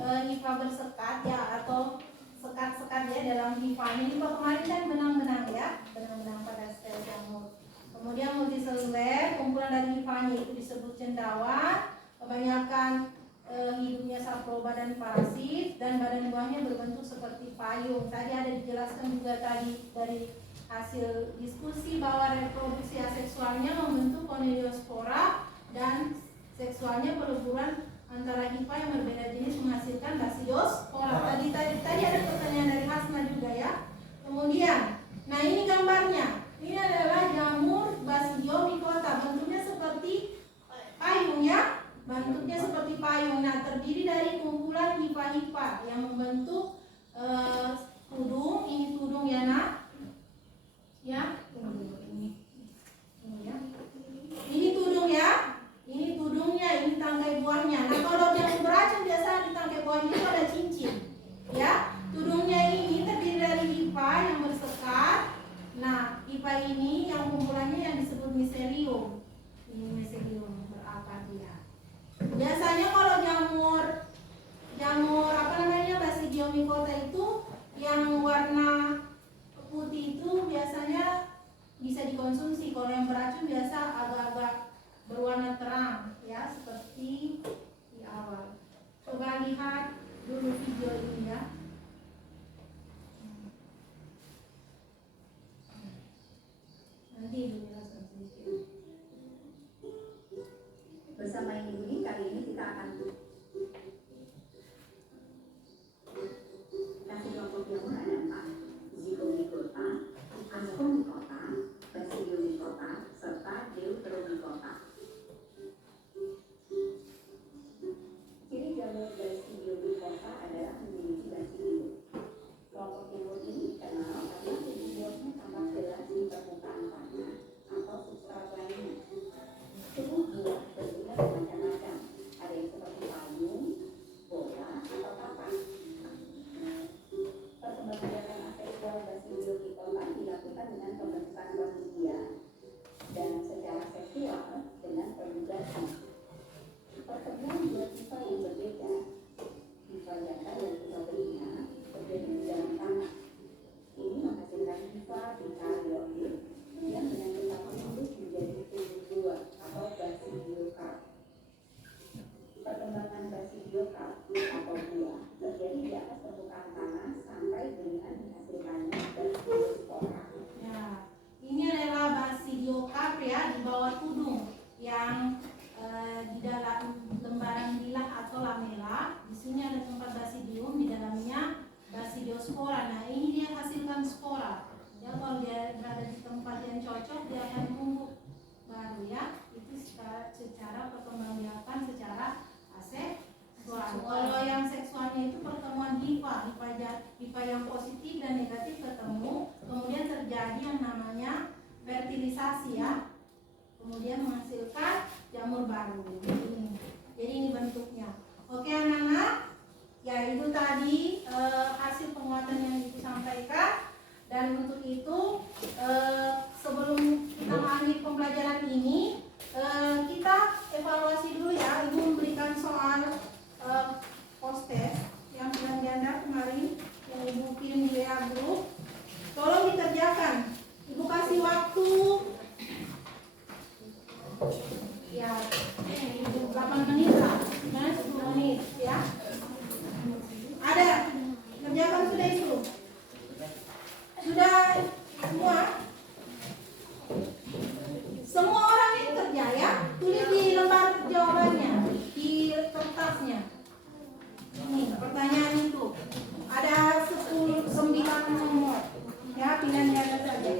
hifa bersekat ya, atau sekat-sekat ya dalam hifanya. Ini kemarin kan benang-benang ya, benang-benang pada sel jamur. Kemudian multiseluler, kumpulan dari hifanya itu disebut cendawan. Kebanyakan hidupnya saproba dan parasit, dan badan buahnya berbentuk seperti payung. Tadi ada dijelaskan juga tadi dari hasil diskusi bahwa reproduksi aseksualnya membentuk koniliospora dan seksualnya peleburan antara hifa yang berbeda jenis menghasilkan basidiospora. Tadi ada pertanyaan dari Hasna juga ya. Kemudian, nah ini gambarnya. Ini adalah jamur Basidium micota. Bentuknya seperti payung ya. Bentuknya seperti payung. Nah, terdiri dari kumpulan hifa-hifa yang membentuk tudung. Ini tudung ya nak. Ya, ini ya. Ini tudung ya. Ini tudungnya, ini tangkai buahnya. Nah, kalau jamur beracun biasa di tangkai buahnya itu ada cincin. Ya, tudungnya ini terdiri dari hifa yang bersekat. Nah, hifa ini yang kumpulannya yang disebut miselium. Ini miselium berakar dia. Biasanya kalau jamur apa namanya Basidium micota itu yang warna putih itu biasanya bisa dikonsumsi. Kalau yang beracun biasa agak-agak berwarna terang ya, seperti di awal. Coba lihat dulu video ini ya. Nanti dijelaskan sedikit. Bersama Ibu Budi kali ini kita akan kasih kelompok jamur ada 4: Zygomicota, Ascomycota, Basidium micota, serta Deuteromycota. Ciri jamur Basidium micota adalah memiliki basidium. Kelompok jamur ini dikenal karena basidiumnya tampak jelas di permukaan tanah atau substrat lainnya. Tubuh buah berbentuk macam-macam, ada yang seperti payung, bola, atau kapak. Perkembangbiakan aseksual Basidium micota dilakukan dengan pembentukan chlamydia dan secara seksual dengan perlugasi. Pertemuan dua tipe yang berbeda, hifa jantan dan hifa betina, terjadi di dalam tanah. Ini menghasilkan hifa dikaryoid yang dengan kita menulis menjadi tubuh buah atau basidiokarp. Perkembangan basidiokarp atau buah terjadi di atas permukaan tanah sampai dengan dihasilkannya basidiospora. Ya, ini adalah basidiokarp ya, di bawah tudung yang di dalam lembaran bilah atau lamela. Di sini ada tempat basidium, di dalamnya basidiospora. Nah, ini dia hasilkan spora. Ya, kalau dia berada di tempat yang cocok, dia akan tumbuh baru ya. Itu secara perkembangbiakan secara aseksual. Kalau yang seksualnya itu pertemuan hifa yang positif dan negatif ketemu, kemudian terjadi yang namanya fertilisasi ya. Kemudian menghasilkan jamur baru. Jadi ini bentuknya. Oke anak-anak, ya itu tadi hasil penguatan yang Ibu sampaikan. Dan untuk itu sebelum kita mengakhiri pembelajaran ini, kita evaluasi dulu ya. Ibu memberikan soal post-test yang sudah diantar kemarin yang Ibu kirim di WA group. Tolong dikerjakan. Ibu kasih waktu ya 8 menit lah, 10 menit ya. Ada kerjakan sudah itu? Sudah semua? Semua orang ini kerja ya. Tulis di lembar jawabannya, di kertasnya. Ini pertanyaan itu ada 9 nomor ya, pilihan di atas saja.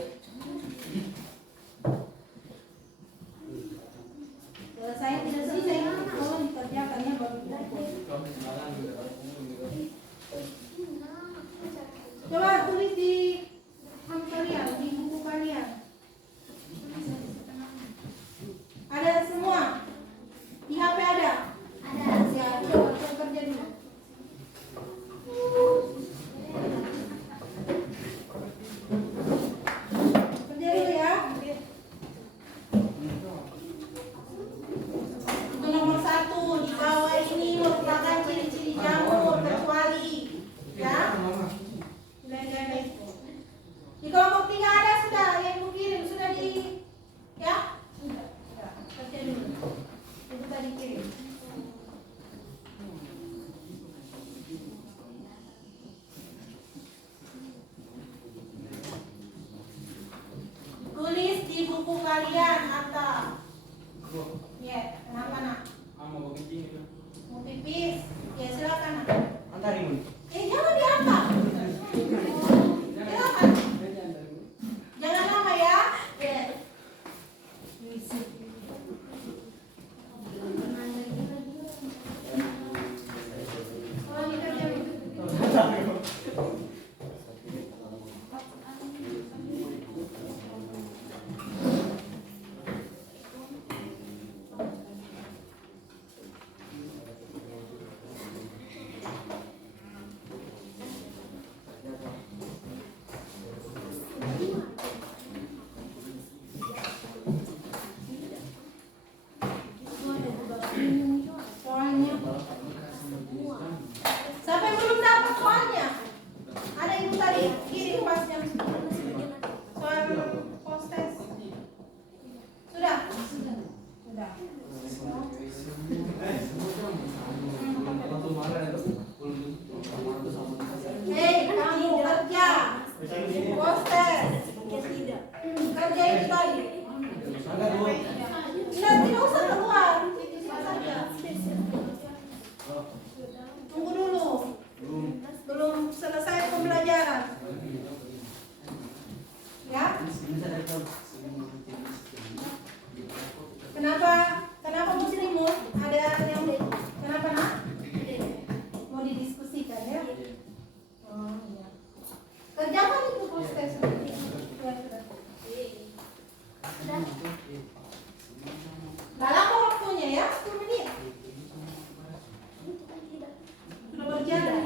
Itu tadi kirim. Tulis di buku kalian atau ya, kenapa nak? Mau kencing itu. Mau pipis? Ya silakan nak. Antarin. Jangan diangkat. Silakan. Jangan lama ya. Oh, ini kerja. Soalnya. Siapa yang belum dapat soalnya? Ada ibu tadi kirim pas jam soal postes. Sudah? Sudah. Hei, kamu kerja. Postes. Kerja itu tadi. Tidak usah keluar. Tunggu dulu. Belum selesai pembelajaran. Ya? Kenapa muslimun? Ada yang kenapa nak? Mau didiskusikan ya? Oh iya. Kerjakan itu postes. Sudah. Gak lama waktunya ya, 10 menit. Sudah berjalan.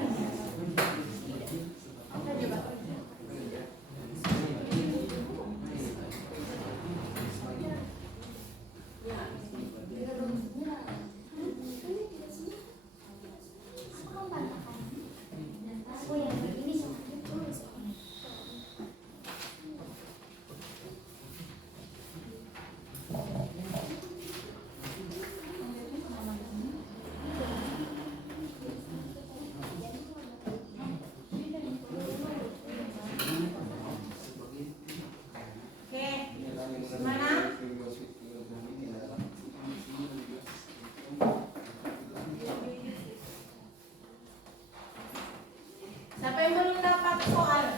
Siapa yang belum dapat soal?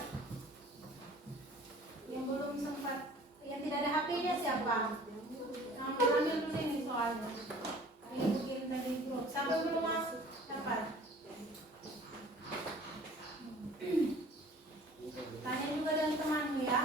Yang belum sempat, yang tidak ada HP-nya siapa? Ambil dulu ini soalnya. Ini kirim dari grup. Siapa yang belum masuk? Dapat. Tanya juga dengan temanmu ya.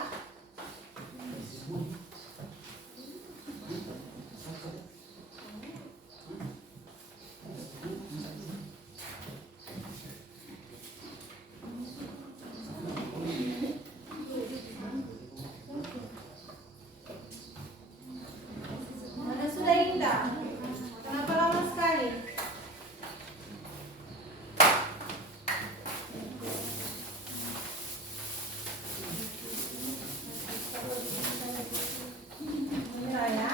Mana sudah Indah? Kenapa lama sekali? Benar ya?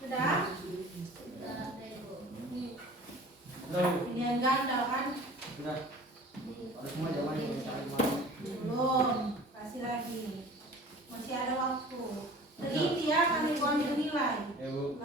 Sudah? Ini yang ganda kan? Sudah. Harus semua jawabannya. Belum, kasih lagi. Masih ada waktu. Teliti ya, kami mau ambil nilai. Ya Bu.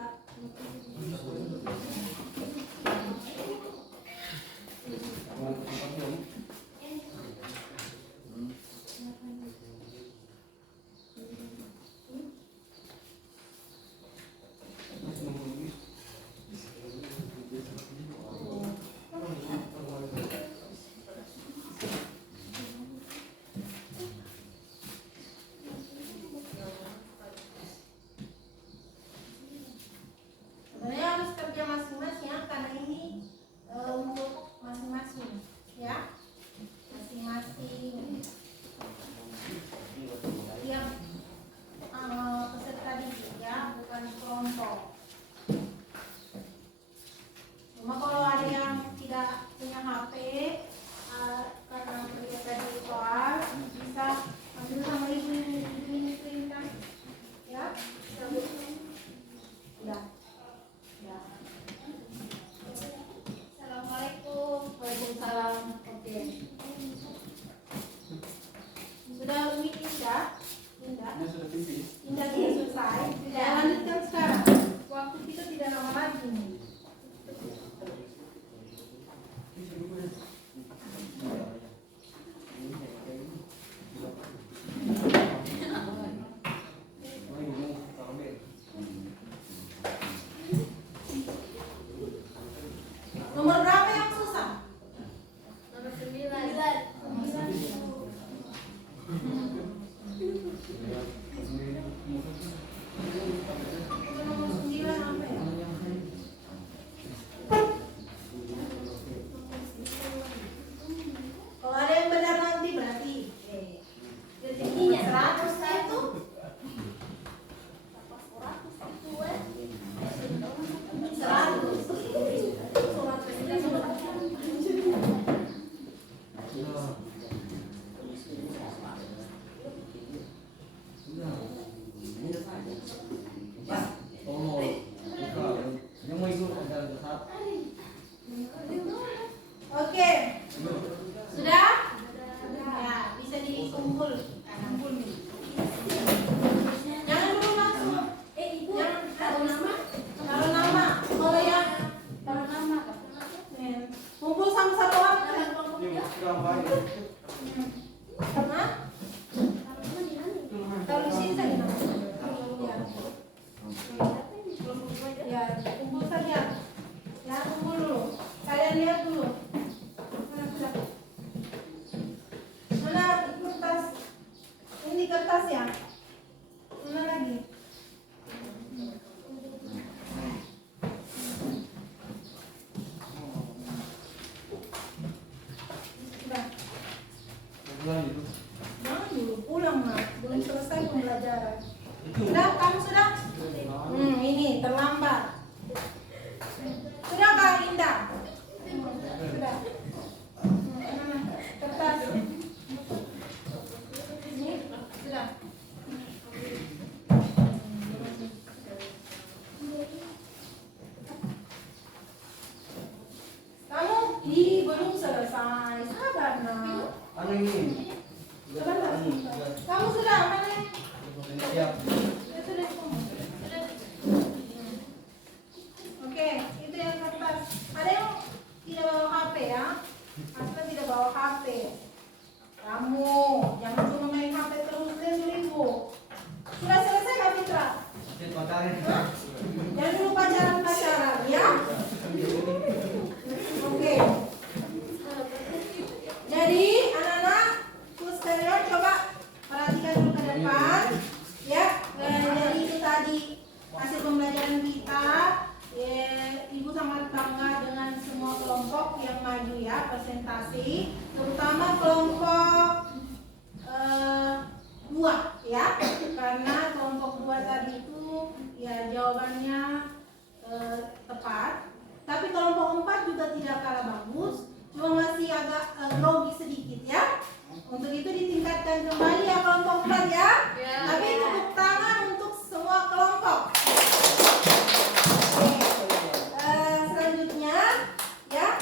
HP karena mereka tadi soal bisa ambil sama ibu ini printkan ya. Ya. Ya. Assalamualaikum. Waalaikumsalam. Oke. Sudah Umi Indah? Indah? Ini sudah pimpin. Indah sudah selesai. Tidak lanjutkan sekarang. Waktu kita tidak lama lagi nih. Nomor berapa yang susah? Nomor 9. Nomor 9 apa ya? Kalau ada yang benar nanti berarti rezekinya 100 itu. Oke, sudah? Ya, bisa dikumpul. Kumpul nih. Jangan dulu langsung. Jangan taruh nama. Taruh nama. Kalau yang taruh nama, kumpul sama satu waktu. Hah? Taruh di sini saja. Ya, kumpul saja. Ya, kumpul dulu. Kalian lihat dulu. Mana kertas? Ini kertas ya? Mana lagi? Sudah. Jangan dulu pulang Mak. Belum selesai pembelajaran. Sudah, kamu sudah? Ini terlambat. Sudah Kak Indah? Sudah. Mana? Kertas. Ini sudah. Kamu belum selesai. Sabar Nak. Anu ini. Sebentar. Kamu sudah mana? Siap. Sudah. Oke, itu yang kertas. Ada yang tidak bawa HP ya? Asla tidak bawa HP. Kamu jangan cuma main HP terus ribu. Sudah selesai Kak Fitra? Hah? Jangan dulu pacaran ya? Oke. Jadi anak-anak sekalian coba perhatikan dulu ke depan ya. Jadi itu tadi hasil pembelajaran kita. Ibu sangat bangga dengan semua kelompok yang maju ya, presentasi, terutama kelompok 2 ya, karena kelompok 2 tadi itu ya jawabannya tepat, tapi kelompok 4 juga tidak kalah bagus, cuma masih agak grogi sedikit ya. Untuk itu ditingkatkan kembali ya kelompok 4 ya. Tapi tepuk tangan untuk semua kelompok. Selanjutnya ya,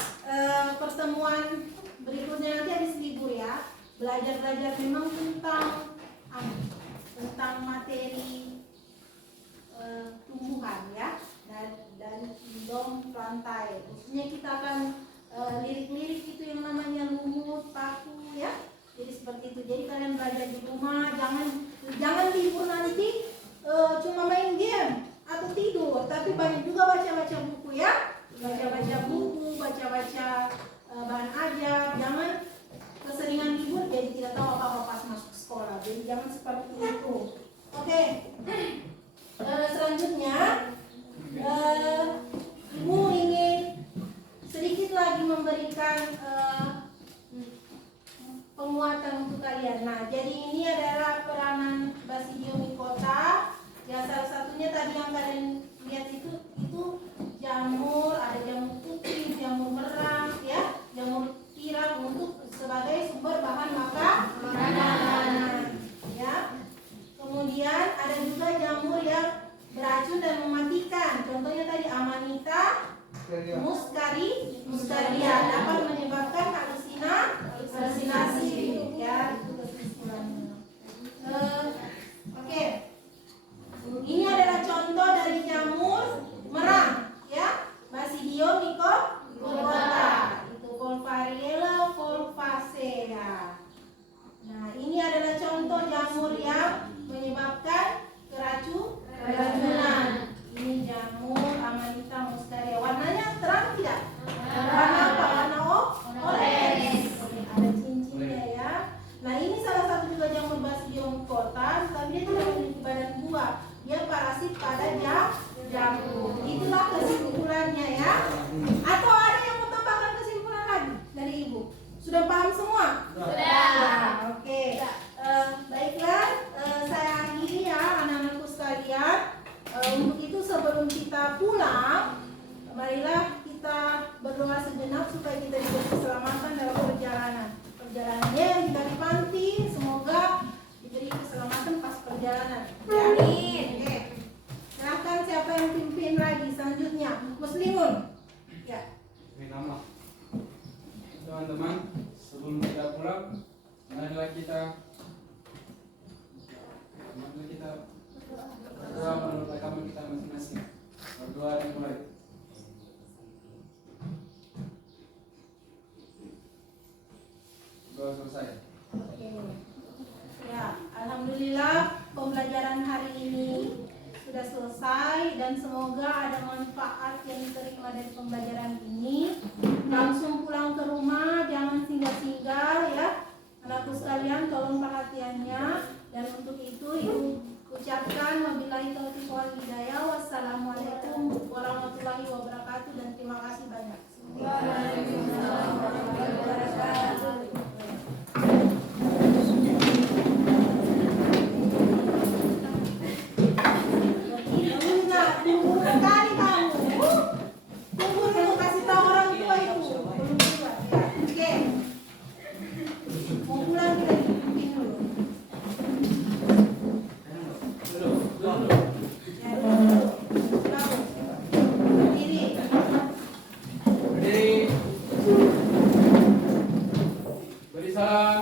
pertemuan berikutnya nanti habis libur ya, belajar memang tentang materi tumbuhan ya, dan dom rantai. Khususnya kita akan lirik-lirik itu yang namanya lumut, paku ya. Jadi seperti itu. Jadi kalian belajar di rumah, jangan libur nanti cuma main game atau tidur, tapi banyak juga baca-baca buku ya. Baca-baca buku, baca-baca bahan ajar. Jangan keseringan libur jadi tidak tahu apa-apa pas masuk sekolah. Jadi jangan seperti itu. Oke. Selanjutnya Ibu ingin sedikit lagi memberikan penguatan untuk kalian. Nah, jadi ini adalah peranan Basidio Mikota. Ya, salah satunya tadi yang kalian lihat itu jamur, ada jamur putih, jamur merah, ya, jamur ya dapat menyebabkan halusinasi ya, itu kesimpulannya. Oke. Ini adalah contoh dari jamur merang ya, Basidium nicotota, itu Volvariella volvacea. Nah, ini adalah contoh jamur yang menyebabkan keracunan. Ini jamur Amanita muscaria. Warnanya terang tidak? Warna apa? Warna orange. Ada cincinnya ya. Nah, ini salah satu juga jamur Basidium nicotota, tapi dia tidak memiliki badan buah. Dia parasit pada jamur. Itulah kesimpulannya ya. Atau ada yang mau tambahkan kesimpulan lagi dari Ibu? Sudah paham semua? Sudah. Oke. Baiklah, saya akhiri ya anak-anakku sekalian. Untuk itu sebelum kita pulang, marilah kita berdoa sejenak supaya kita diberi keselamatan dalam perjalanannya yang kita di panti, semoga diberi keselamatan pas perjalanan. Amin. Oke. Silahkan siapa yang pimpin lagi selanjutnya? Muslimun. Ya. Nama. Teman-teman, sebelum kita pulang, marilah kita berdoa menurut agama kita masing-masing. Berdoa dimulai. Doa selesai. Oke. Ya, alhamdulillah pembelajaran hari ini sudah selesai dan semoga ada manfaat yang diterima dari pembelajaran ini. Langsung pulang ke rumah, jangan singgah-singgah ya. Anakku sekalian, tolong perhatiannya, dan untuk itu Ibu ucapkan wabillahi taufiq wal hidayah. Wassalamualaikum warahmatullahi wabarakatuh dan terima kasih banyak. Waalaikumsalam warahmatullahi wabarakatuh. Tunggu sekali kamu. Tunggu dulu, kasih tahu orang tua itu. Belum juga. Ya, oke. Mau pulang kita dipimpin dulu. Ya, dulu. Bagus. Berdiri. Berdiri. Beri salam.